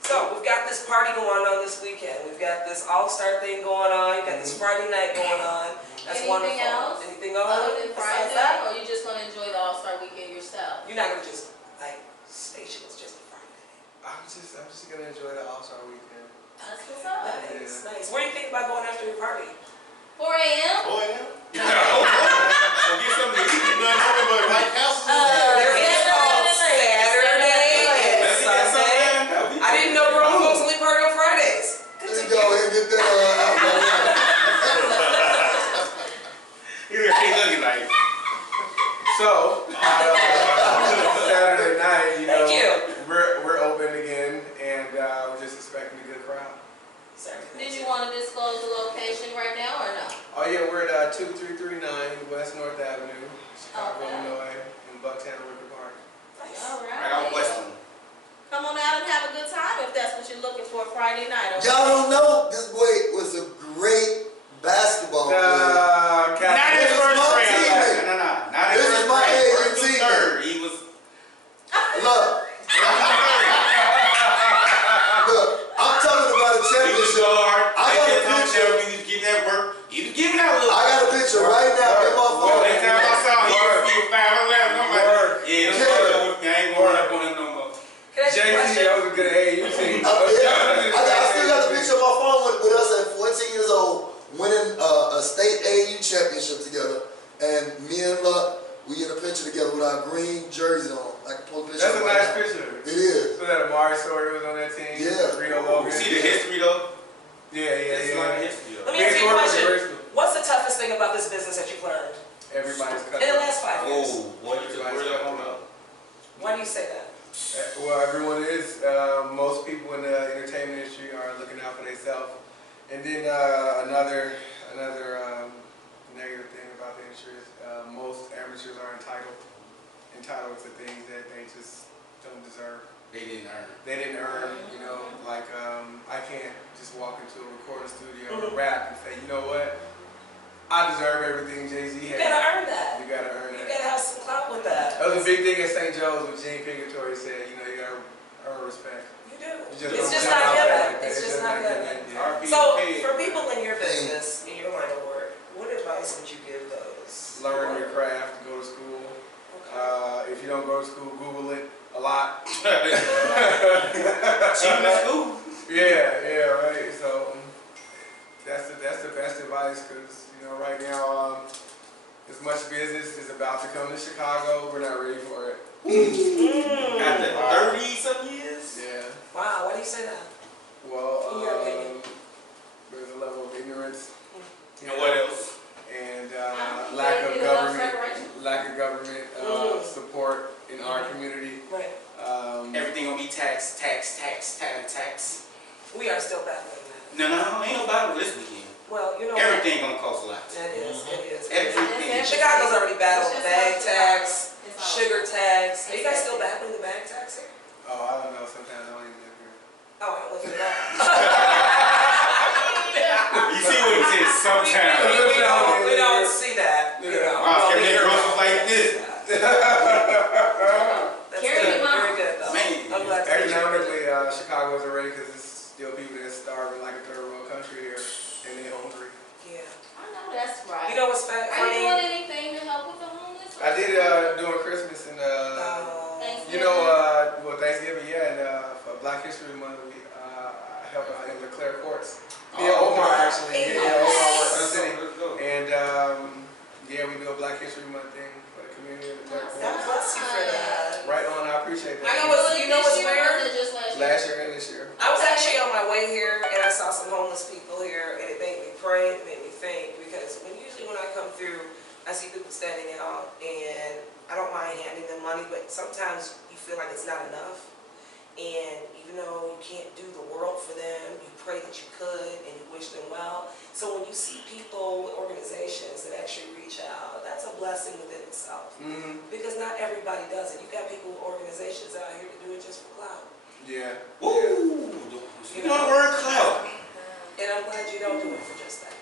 So we've got this party going on this weekend. We've got this all-star thing going on. You've got this Friday night going on. That's Anything wonderful. else? Anything else? Other than besides Friday, that? or you just gonna enjoy the All Star Weekend yourself? You're not going to just, like, station it's just a Friday. I'm just gonna enjoy the All-Star weekend. That's what's up. Nice, nice. Where do you think about going after your party? 4 a.m. Boy, yeah. Go get something to eat. Nothing over but White House. There is called Saturday and Let's get something Sunday. lined up. I didn't know Rome was only party on Fridays. Good Let's to go you. ahead and get that He looking like. So, Saturday night, Thank you. we're open again, and we're just expecting a good crowd. Did you want to disclose the location right now or no? Oh yeah, we're at 2339 West North Avenue, Chicago, Okay. Illinois, in Bucktown, River Park. All Right right. out Westland. Come on out and have a good time if that's what you're looking for Friday night. Okay? Y'all don't know, this boy was a great basketball player. Not his This is first my grade. teammate. No. Not his This is first my grade. age First through teammate. third. He was. Look, I'm talking about a He was championship. hard. I got a Time picture. he was getting that work. He was giving out a little. I got a picture right now in my Well, phone. next time I saw him, he was 5'11". I'm like, yeah, Yeah. I ain't going up on him no more. Can I ask you a JT, question? that was a good AAU team. I still out for themselves. And then another negative thing about the industry is most amateurs are entitled to things that they just don't deserve. They didn't earn. They didn't earn, you know, like I can't just walk into a recording studio and rap and say, you know what, I deserve everything Jay-Z has. You gotta earn that. You gotta earn You that. gotta have some clout with that. That was a big thing at St. Joe's when Gene Pigatory said, you know, you gotta earn respect. You do. You It's don't just jump not out there given. like that. It's just not given. Yeah. So, for people in your business, in your line of work, what advice would you give those? Learn your craft, go to school. Okay. If you don't go to school, Google it a lot. Cheap in school. Yeah, right. So that's the best advice, because you know right now as much business is about to come to Chicago. We're not ready for it. After 30-some years. Yeah. Wow, why do you say that? Well, In your opinion. there's a level of ignorance. And what else? And Lack of government support in our community. Right. Everything gonna be tax. We are still battling that. No, ain't no battle this weekend. Well, you know Everything gonna cost a lot. It is. Everything. Chicago's already battled It's the just bag like tax, It's all- sugar tax. Are you guys Exactly. still battling the bag tax here? Oh, I don't know. Sometimes I don't even live here. Oh, I look at that. You see what he said sometimes. We don't see that. You know. Wow, kept their groceries like this. That's Carry good. them out. Very good though. Man. I'm glad to hear you. Economically, Chicago isn't ready because there's still people that's starving like a third world country here, and they're hungry. Yeah. I know that's right. You know what's Are you funny? doing anything to help with the homeless? I did during Christmas and Thanksgiving? you know Thanksgiving, yeah, and for Black History Month I helped out in Leclerc Courts. Yeah, Omar actually. Yeah, Omar works in the city. And yeah, we do a Black History Month thing for the community of Leclerc God Courts. bless you for that. Right on, I appreciate that. I know what's- you know what's weird? Just last year? Last year and this year. I was actually on my way here and I saw some homeless people here and it made me pray, it made me think, because usually when I come through, I see people standing out and I don't mind handing them money, but sometimes you feel like it's not enough. And even though you can't do the world for them, you pray that you could and you wish them well. So when you see people with organizations that actually reach out, that's a blessing within itself. Mm-hmm. Because not everybody does it. You've got people with organizations out here to do it just for clout. Yeah. Woo! You know the word clout. And I'm glad you don't do it for just that.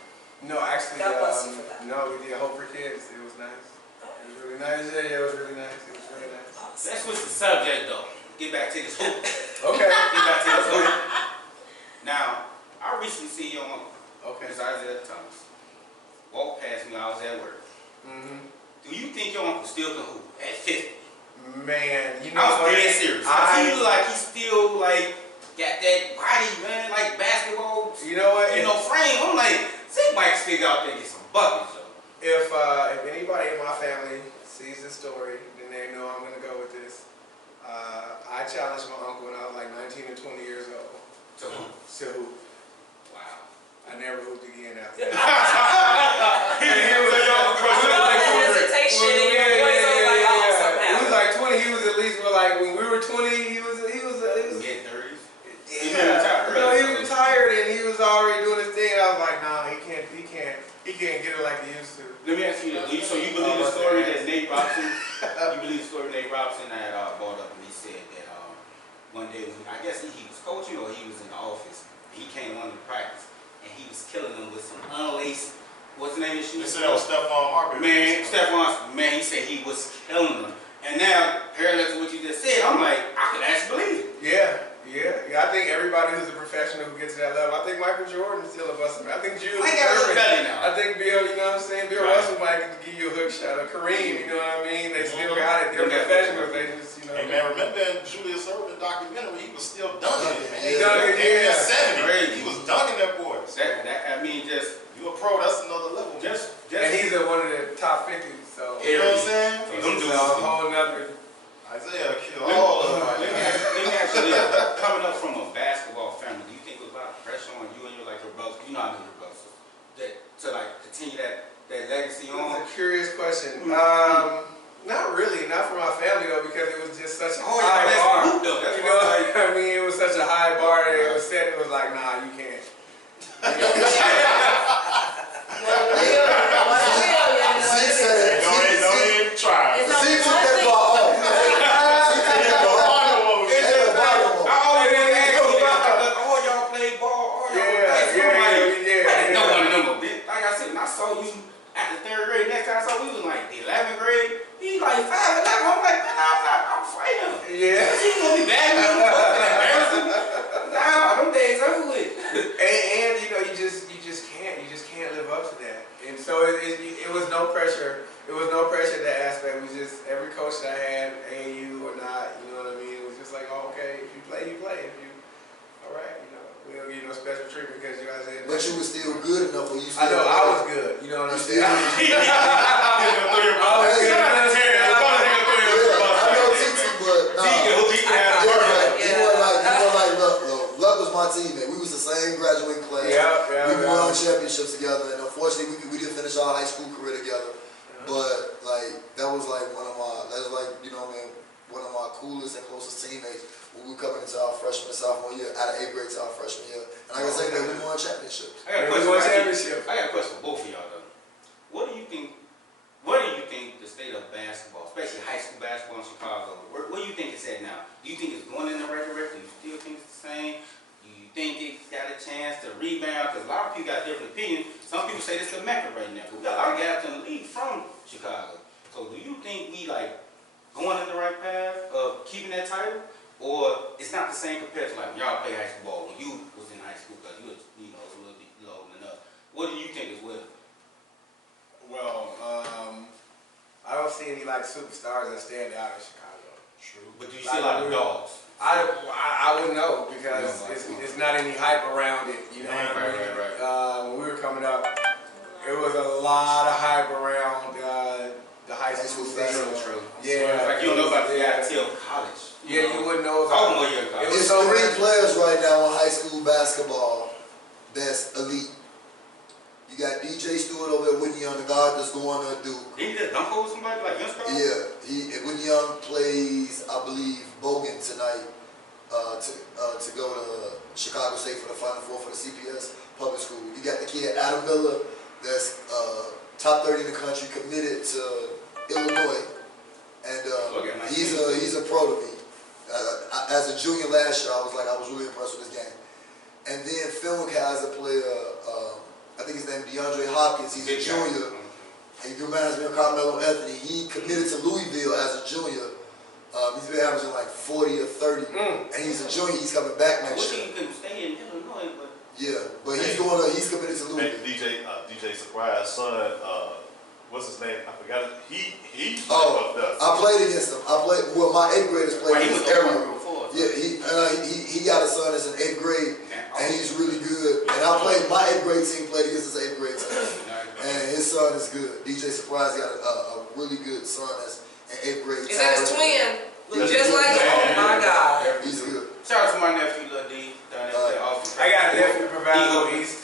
No, actually, God bless you for that. no, we did Hope for Kids. It was nice. It was really nice. Yeah, it was really nice. It was really nice. Let's switch the subject though. Get back to this hoop. Okay. Get back to this hoop. Now, I recently see your uncle, Okay. Miss Isaiah Thomas, walk past me when I was at work. Mm-hmm. Do you think your uncle still can hoop at 50? Man, you know I was what? dead serious. 'Cause he look like he still like got that body, man, like basketball. You know what? Frame. I'm like, see Mike still out there get some buckets though. If anybody in my family sees this story, then they know I'm gonna go with this. I challenged my uncle when I was like 19 and 20 years old So, to hoop. wow. I never hooped again after that. Hesitation in your voice, I was like, oh, something He was happened. like 20. He was at least like when we were 20. He was Mid 30s. yeah. You know, he was retired and he was already doing his thing. I was like, nah, he can't get it like he used to. Let me ask you this. So you believe the story that Nate Robinson, had brought up, and he said that one day, I guess he was coaching or he was in the office, and he came on to practice, and he was killing them with some unlaced, what's the name of the shoe? They said that was Stephon Marbury. Man, he said he was killing them. And now, parallel to what you just said, I'm like, I could actually believe it. Yeah. I think everybody who's a professional who gets to that level. I think Michael Jordan still a busting. I think Julius I got a little Erving. belly now. I think Bill, you know what I'm saying? Bill Right. Russell might give you a hook shot. Or Kareem, you know what I mean? They still got it. They're professionals. They just, you know. Hey man, remember in Julius Erving documentary, he was still dunking it, man. He dunking it, He was yeah. 70. He was dunking them boys. You You a pro, that's another level. And he's one of the top 50. So You know what I'm saying? So them it's dudes- a whole nother. Isaiah killed all of them. Let me ask you this. Coming up from a basketball family, do you think it was a lot of pressure on you and your brothers? You know I know your brothers. To continue that legacy It's on? a curious question. Not really, not for my family though, because it was just such a high bar. That's You know, like, I mean, it was such a high bar that it was set. It was like, nah, nah, you can't. Zeke said, Don't even try. It's Zeke took that ball off. Zeke took that ball off. I always ask you that. All y'all play ball. All y'all play. I didn't know one number. Like I said, when I saw you at the 3rd grade, next time I saw we was like the 11th grade. He like 5'11". I'm like, man, I'm afraid of him. Yeah. He's gonna be bad with him. Embarrassing. Nah, them days over with. And you know, you just can't live up to that. And so it was no pressure. It was no pressure that aspect. We just, every coach that I had, AAU or not, you know what I mean? It was just like, oh, okay, if you play, you play. If you, all right, you know, we don't give you no special treatment because you guys had. But you were still good enough where you still. I know, I was good. You know what I'm saying? I know TT, but nah. He was like Luck was my teammate. We was the same graduating class. We won championships together, and unfortunately we didn't finish our high school career together. But like that was like one of my coolest and closest teammates when we were coming into our freshman and sophomore year, out of 8th grade to our freshman year. And like I said, we won championships. I got a question for both of y'all though. What do you think the state of basketball, especially high school basketball in Chicago, where do you think it's at now? Do you think it's going in the right direction? Do you still think it's the same? Do you think it got a chance to rebound? Because a lot of people got different opinions. Some people say this is the Mecca right now. But we got a lot of guys in the league from Chicago. So do you think we like going in the right path of keeping that title? Or it's not the same compared to like when y'all play high school ball when you was in high school because you was, a little bit low enough. What do you think is with it? Well, I don't see any like superstars that stand out in Chicago. True. But do you see a lot of dogs? I wouldn't know because it's not any hype around it. You know what I mean? Right. When we were coming up, it was a lot of hype around the high school season. True. Yeah. Like you don't know about the guy until college. Yeah, you wouldn't know about sophomore year of college. There's 3 players right now in high school basketball that's elite. You got DJ Stewart over at Whitney Young, the guard that's going to Duke. Didn't he just dunk over somebody like Youngster? Yeah, Whitney Young plays, I believe, Bogan tonight to go to Chicago State for the Final Four for the CPS public school. You got the kid Adam Miller that's top 30 in the country, committed to Illinois, and he's a pro to me. As a junior last year, I was really impressed with his game. And then Fenwick has a player. I think his name is DeAndre Hopkins. He's a junior. And he reminds me of Carmelo Anthony. He committed to Louisville as a junior. He's been averaging like 40 or 30. And he's a junior. He's coming back next year. I wish he could stay in Illinois, but... Yeah, but he's committed to Louisville. DJ Surprise son, what's his name? I forgot it. He I played against him. My 8th graders played against Ariel. Yeah, he got a son that's in 8th grade, and he's really good. And my 8th grade team played against his 8th grade team, and his son is good. DJ Surprise got a really good son that's in 8th grade. Is that his twin? Look just like him. Oh my God. He's good. Shout out to my nephew, Lil D. Down there, awesome. I got a nephew Proviso East.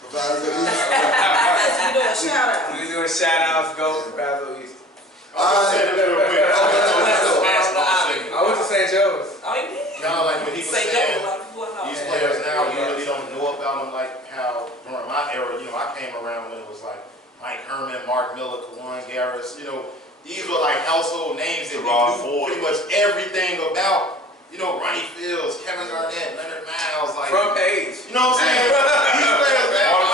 Proviso East. You doing shout out? We doing shout outs. Go Proviso East. I went to St. Joe's. Oh, you did? Y'all like what he was Say saying. no, like, These players now, you really don't know about them like how during my era, I came around when it was like Mike Herman, Mark Miller, Kawan Garris, these were like household names that we knew pretty much everything about. Ronnie Fields, Kevin Garnett, Leonard Miles, like front page. You know what I'm saying? These players now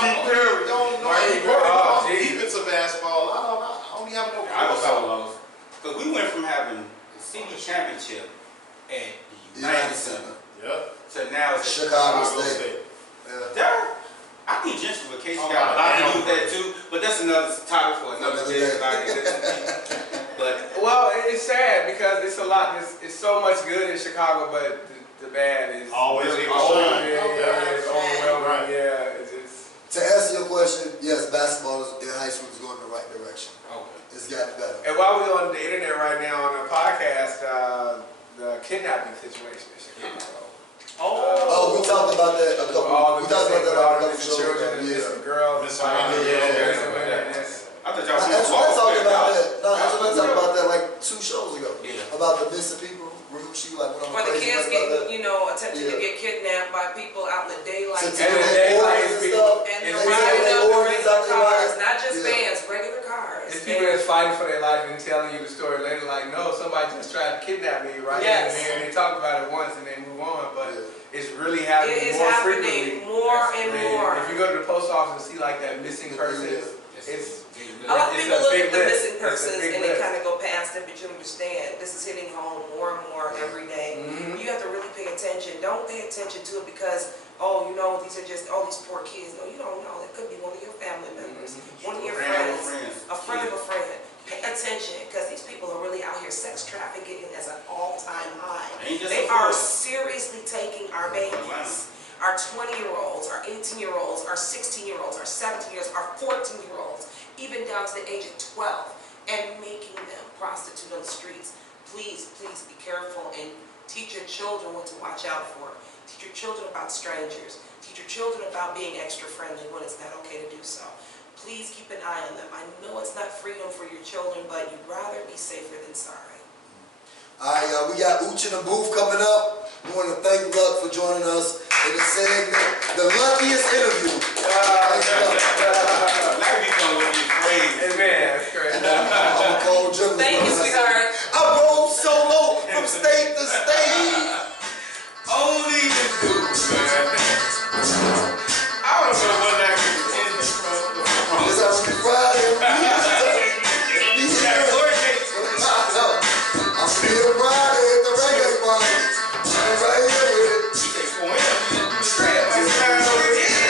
don't know anything about defensive basketball. I don't have no clue about those. Because we went from having the city championship at the United Center. Yep. So now it's Chicago State. I think gentrification got a lot to do with that too, but that's another topic for another day. But it's sad because it's a lot. It's so much good in Chicago, but the bad is always really overwhelming. It's overwhelming. Yeah, it's. To answer your question, yes, basketball in high school is going in the right direction. Okay. It's gotten better. And while we're on the internet right now on the podcast, the kidnapping situation in Chicago. We talked about that a couple. We talked about that like a couple shows ago. Missing girls. Miss I thought y'all Antoinette talked about that. No, Antoinette talked about that like 2 shows ago. Yeah. About the missing people. Remember she like went on For the crazy kids about that. getting, attempting to get kidnapped by people out in out in the daylight. To And the daylight is people. And It's they're people riding that- up in organs regular out there, cars, right? not just Yeah. vans, regular cars. It's people that's fighting for their life and telling you the story later, like, no, somebody just tried to kidnap me right Yes. in there, and they talk about it once and they move on, but Yeah. it's really happening It is more happening frequently. more and Man, more. If you go to the post office and see like that missing person, it's A lot of it's people a look big at the list. missing It's a persons big and they list. kind of go past it, but you understand this is hitting home more and more every day. Mhm. You have to really pay attention. Don't pay attention to it because, oh, you know, these are just, oh, these poor kids. No, you don't know. It could be one of your family members, one of your friends, a friend of a friend. Pay attention because these people are really out here sex trafficking as an all-time high. Ain't just They a are fool. seriously taking our babies, our 20-year-olds, our 18-year-olds, our 16-year-olds, our 17-year-olds, our 14-year-olds, even down to the age of 12, and making them prostitute on the streets. Please, please be careful and teach your children what to watch out for. Teach your children about strangers. Teach your children about being extra friendly when it's not okay to do so. Please keep an eye on them. I know it's not freedom for your children, but you'd rather be safer than sorry. All right, y'all, we got Ooch in the booth coming up. We want to thank Luck for joining us in the segment, The Luckiest Interview. Thank you, Luck. Like we gonna look you crazy. Hey, man, that's crazy. I'm a cold journalist. Thank you, sweetheart. I rode solo from state to state. Only the dudes, man. I don't know what that could be in this from. This has to be Friday. I'm still Friday at the reggae party. I'm right here with it. You take 4 M's, you do the straight. Like,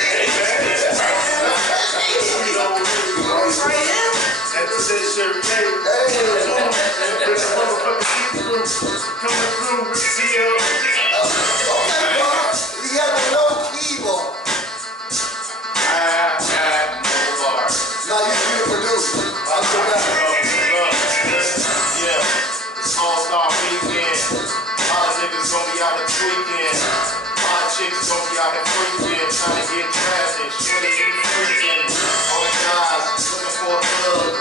That's the Sherry K. Hey. Bring the motherfucking see-through. Coming through with CL. Okay, Bob. We have a low keyboard. Now you be the producer. I'm the guy. Yeah, it's All-Star Weekend. A lot of niggas gonna be out here tweaking. A lot of chicks gonna be out here freaking, trying to get traffic. Shorty in freaking. All the guys looking for a plug.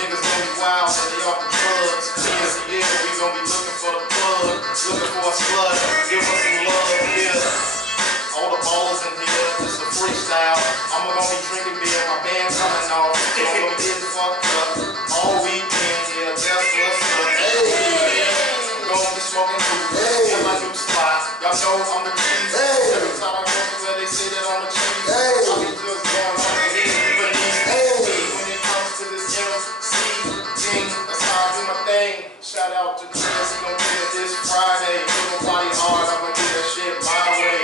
Niggas gonna be wild and they off the drugs. Years and years, we gonna be looking for the plug. Looking for a slut. Give us some love, yeah. All the ballers in here, it's a freestyle. I'm gonna be drinking beer, my band coming off. I'm gonna be getting fucked up all weekend, yeah, that's what's up. Hey. I'm gonna be smoking weed Hey. in my new spot. Y'all know I'm the cheese. Hey. Every time I go somewhere, they say that I'm the cheese. Hey. I be just going on the head, but Hey. when it comes to this MC thing, that's how I do my thing. Shout out to Chris, he gon' get it this Friday. Put my body hard, I'ma do that shit my way.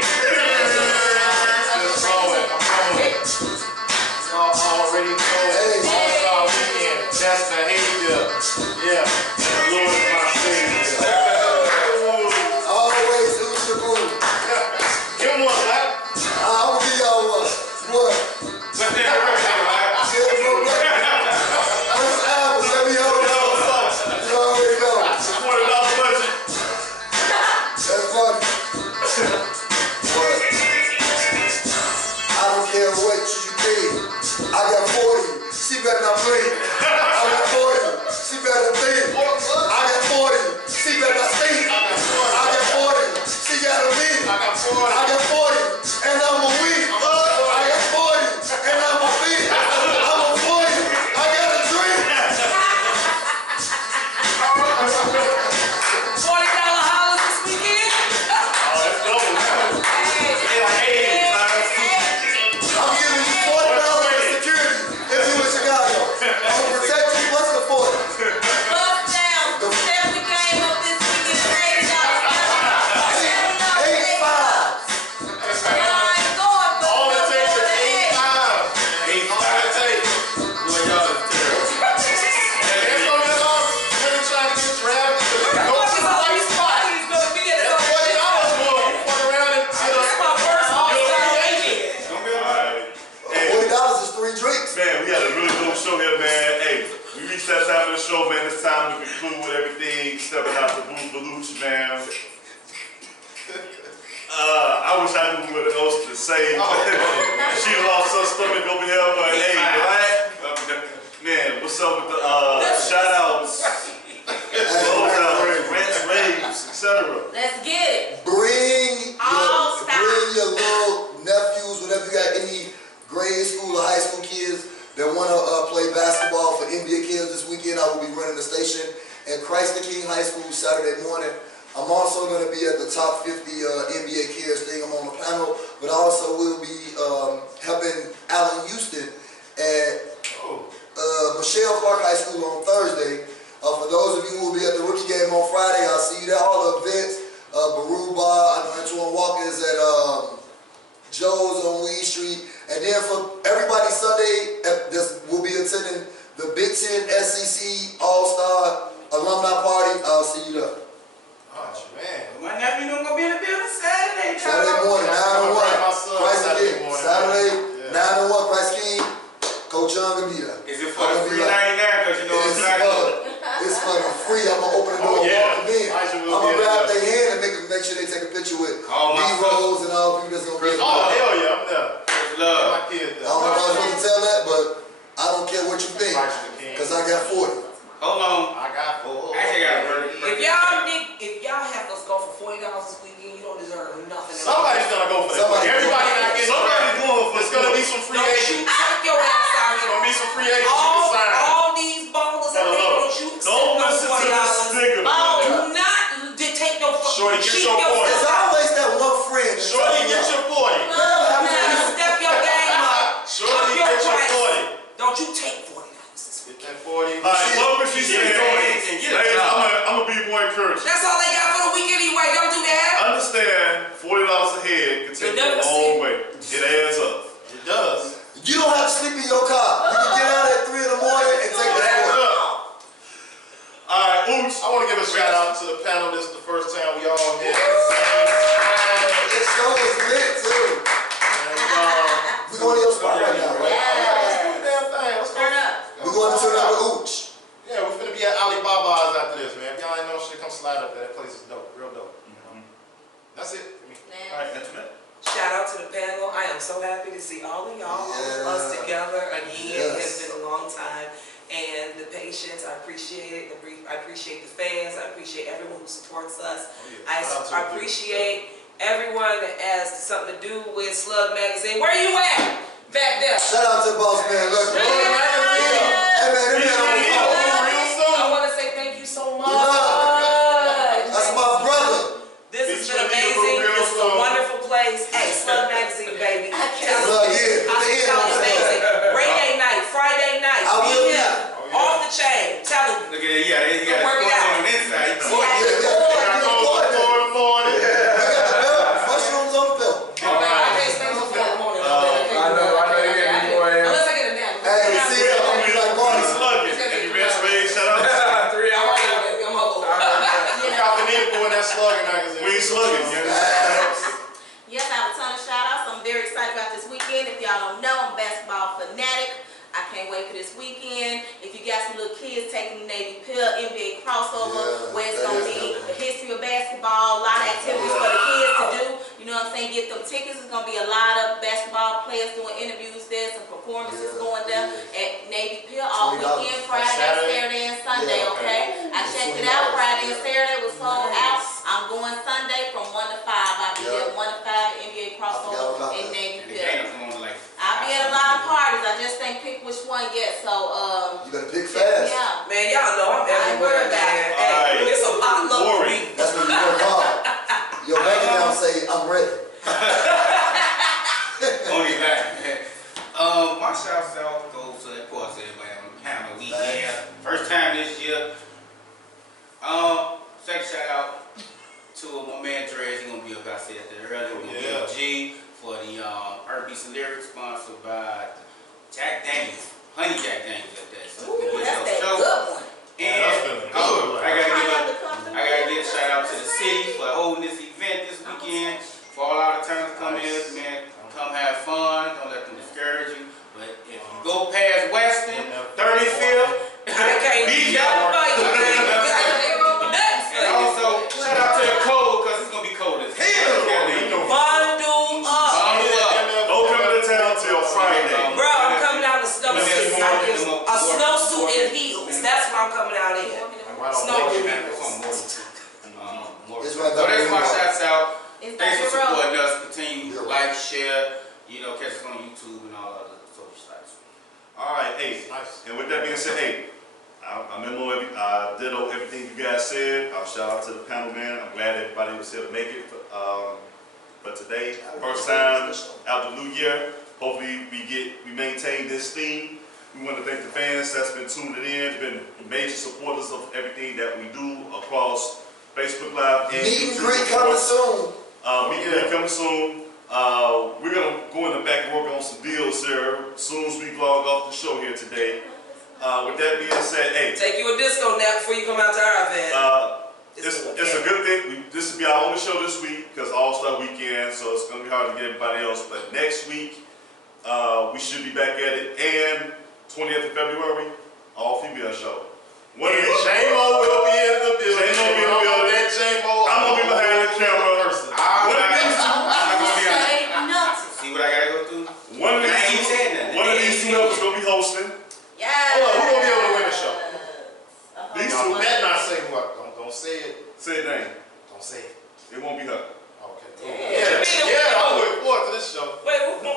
Just going, I'm going. Y'all already know it. Hey. All-Star Weekend, that's behavior. Yeah, the Lord is my savior. Always Ooch the booth. Give him one, man. I'm gonna give y'all one. What? What's that right? Yeah, bro, what? First album, let me hold it on. You already know. $40 budget. That's funny. What? I don't care what you think. I got 40. She better not play. I got 40. She better think. I got 40. She better not think. I got 40. She gotta win. I got 4. I got 40. And I'm a win. I got 40. And I'm a win. I'm a 40. I got a dream. $40 hollers this weekend? Oh, that's double now. Hey, I'm giving you $40 in security if you in Chicago. I'm gonna protect you plus the 40. Bust down. Step the game up this weekend. $80. Eight five. Y'all ain't going for All it no takes more is than 8 that. times. All it takes. Boy, y'all is terrible. There's no nigga really trying to get drafted. Go to the right spot. he's gonna be at That's $40 more. Fuck around and get a That's my first all-star weekend. Don't be Alright. Hey, $40 is 3 drinks. man, we had a really dope show here, man. Hey, we reached that time of the show, man. It's time to conclude with everything. Stepping out the booth for Luch, man. I wish I knew what else to say. She lost her stomach over here, but hey, man, what's up with the shout outs, close outs, rants, raves, etc. Let's get it. Bring All stop. your little if you got any grade school or high school kids that want to play basketball for NBA kids this weekend, I will be running the station at Christ the King High School Saturday morning. I'm also going to be at the top 50 NBA Cares thing. I'm on the panel, but I also will be helping Allen Houston at Michelle Clark High School on Thursday. For those of you who will be at the rookie game on Friday, I'll see you there. All the events, Baru Bar, I know Antoine Walker is at Joe's on Weed Street. And then for everybody Sunday, we'll be attending the Big Ten SEC All-Star Alumni Party. I'll see you there. Oh, man. My nephew gonna be in the building Saturday. Saturday morning, 9 to 1. Christ King. Saturday, 9 to 1, Christ King. Coach Young will be there. Is it for the free 99? Because you know it's not. It's for the free. I'm gonna open the door and walk them in. I'm gonna grab their hand and make sure they take a picture with B-Rolls and all the people that's gonna be in the Oh, hell yeah, I'm there. Love. My kids I there. don't know if I was supposed to tell that, but I don't care what you think, because I got 40. Hold on. I got 4. I actually got a bird. If y'all have us go for $40 this weekend, you don't deserve nothing. Somebody's gonna go for that. Everybody not getting Somebody's going for It's gonna be some free agents. Take your ass out It's here. gonna be some free agents you can sign. All these ballers out there, don't you accept Don't no listen to this $40. nigga. Do not take no Shorty, get cheat your yourself. point. There's always that one friend. that's Shorty, telling get you, your 40. Step your game up. Shorty, Up your get your price. 40. Don't you take $40 this week. Get that 40. All right, love what she said. Ladies, I'm gonna be more encouraged. That's all they got for the weekend anyway. Don't do that. Understand, $40 a head can take you a long way. It adds up. It does. you don't have to sleep in your car. You can get out at 3 in the morning and take the Adds air. up. All right, oops. I want to give a shout out to the panel. This is the first time we all here. This show is lit too. We're going to your spot right now, right? Let's do the damn thing. Let's go. Turn up. We're going to turn up with Ooch. Yeah, we're finna be at Alibaba's after this, man. If y'all ain't know shit, come slide up there. That place is dope. Real dope. That's it for me. All right, Internet. Shout out to the panel. I am so happy to see all of y'all, all of us together again. It's been a long time. And the patience, I appreciate it. I appreciate the fans. I appreciate everyone who supports us. I appreciate everyone that has something to do with Slug Magazine. Where you at? Back there. Shout out to the boss man. Look, hey man, I want to say thank you so much. that's my brother. This has been amazing. This is a wonderful place. Hey, Slug Magazine, baby. Look, yeah, put the end on that. Amazing. Rainy night, Friday night. I will Be here. be. Off the chain. Tell him. Look at it. You got Work it it out. on the inside. Yeah, mushrooms on the belt. I can't stay till 4 in the morning. I know you got me more. Unless I get a nap. Hey, see, I'm gonna be like Barney. Slugging. Any best ways? Shout out. 3 hours. I'm old. Look out the need for that Slugging Magazine. We ain't slugging. Yes, I have a ton of shout outs. I'm very excited about this weekend. If y'all don't know, I'm a basketball fanatic. I can't wait for this weekend. If you got some little kids taking the Navy Pill, NBA crossover, where it's going to be the history of basketball, a lot of activities for the kids to do. You know what I'm saying? Get them tickets. It's going to be a lot of basketball players doing interviews there, some performances going there at Navy Pill all weekend, Friday, Saturday, and Sunday, okay? I checked it out. Friday and Saturday was sold out. I'm going Sunday from 1 to 5. I'll be there 1 to 5 at NBA crossover in Navy Pill. I'll be at a lot of parties. I just ain't picked which one yet, so You better pick fast. yeah. Man, y'all know I'm everywhere, man. Hey, it's a potluck for me. That's when you work hard. Your bank account say, I'm ready. Only back, man. My shout out goes to, of course, everybody on the panel weekend. First time this year. Second shout out to my man Dre. He's gonna be up. I said that earlier. We're gonna be up G for the R&B lyrics sponsored by Jack Daniels, Honey Jack Daniels at that. So Ooh, that's that good one. And I gotta give a shout out to the city for holding this event this weekend. For all our attorneys come in, man, come have fun. Don't let them discourage you. But if you go past Weston, 35th, be careful. And also, shout out to the cold, because it's gonna be cold as hell. Bundle up. Don't come into town till Friday. Bro, I'm coming out in a snowsuit. A snowsuit and heels. That's what I'm coming out in. Snow heels. It's right So there. that's my shouts out. It's Thanks for Dr. Rowe. supporting us. Continue to like, share, You know, catch us on YouTube and all other social sites. All right, hey, Nice. and with that being said, hey, I ditto everything you guys said. I'll shout out to the panel, man. I'm glad everybody was here to make it. But today, first time after the new year, hopefully we maintain this theme. We want to thank the fans that's been tuning in, been major supporters of everything that we do across Facebook Live and Meet and YouTube. greet coming soon. Meet and greet coming soon. We're gonna go in the back and work on some deals here as soon as we vlog off the show here today. With that being said, hey, Take you a disco nap before you come out to our event. it's a good thing. This will be our only show this week because All-Star Weekend, so it's gonna be hard to get everybody else. But next week, we should be back at it. And 20th of February, all-female show. J-Mo will be in the building. J-Mo will be in the building. That J-Mo. I'm gonna be behind the camera. See what I gotta go through? One of I ain't even saying nothing. one of these two members gonna be hosting. Yeah. Hold on, who gonna be able to win the show? These Y'all two. better not say what. Don't say it. Say the name. Don't say it. It won't be her. Okay. Yeah. Yeah, I'm looking forward to this show. Wait, who?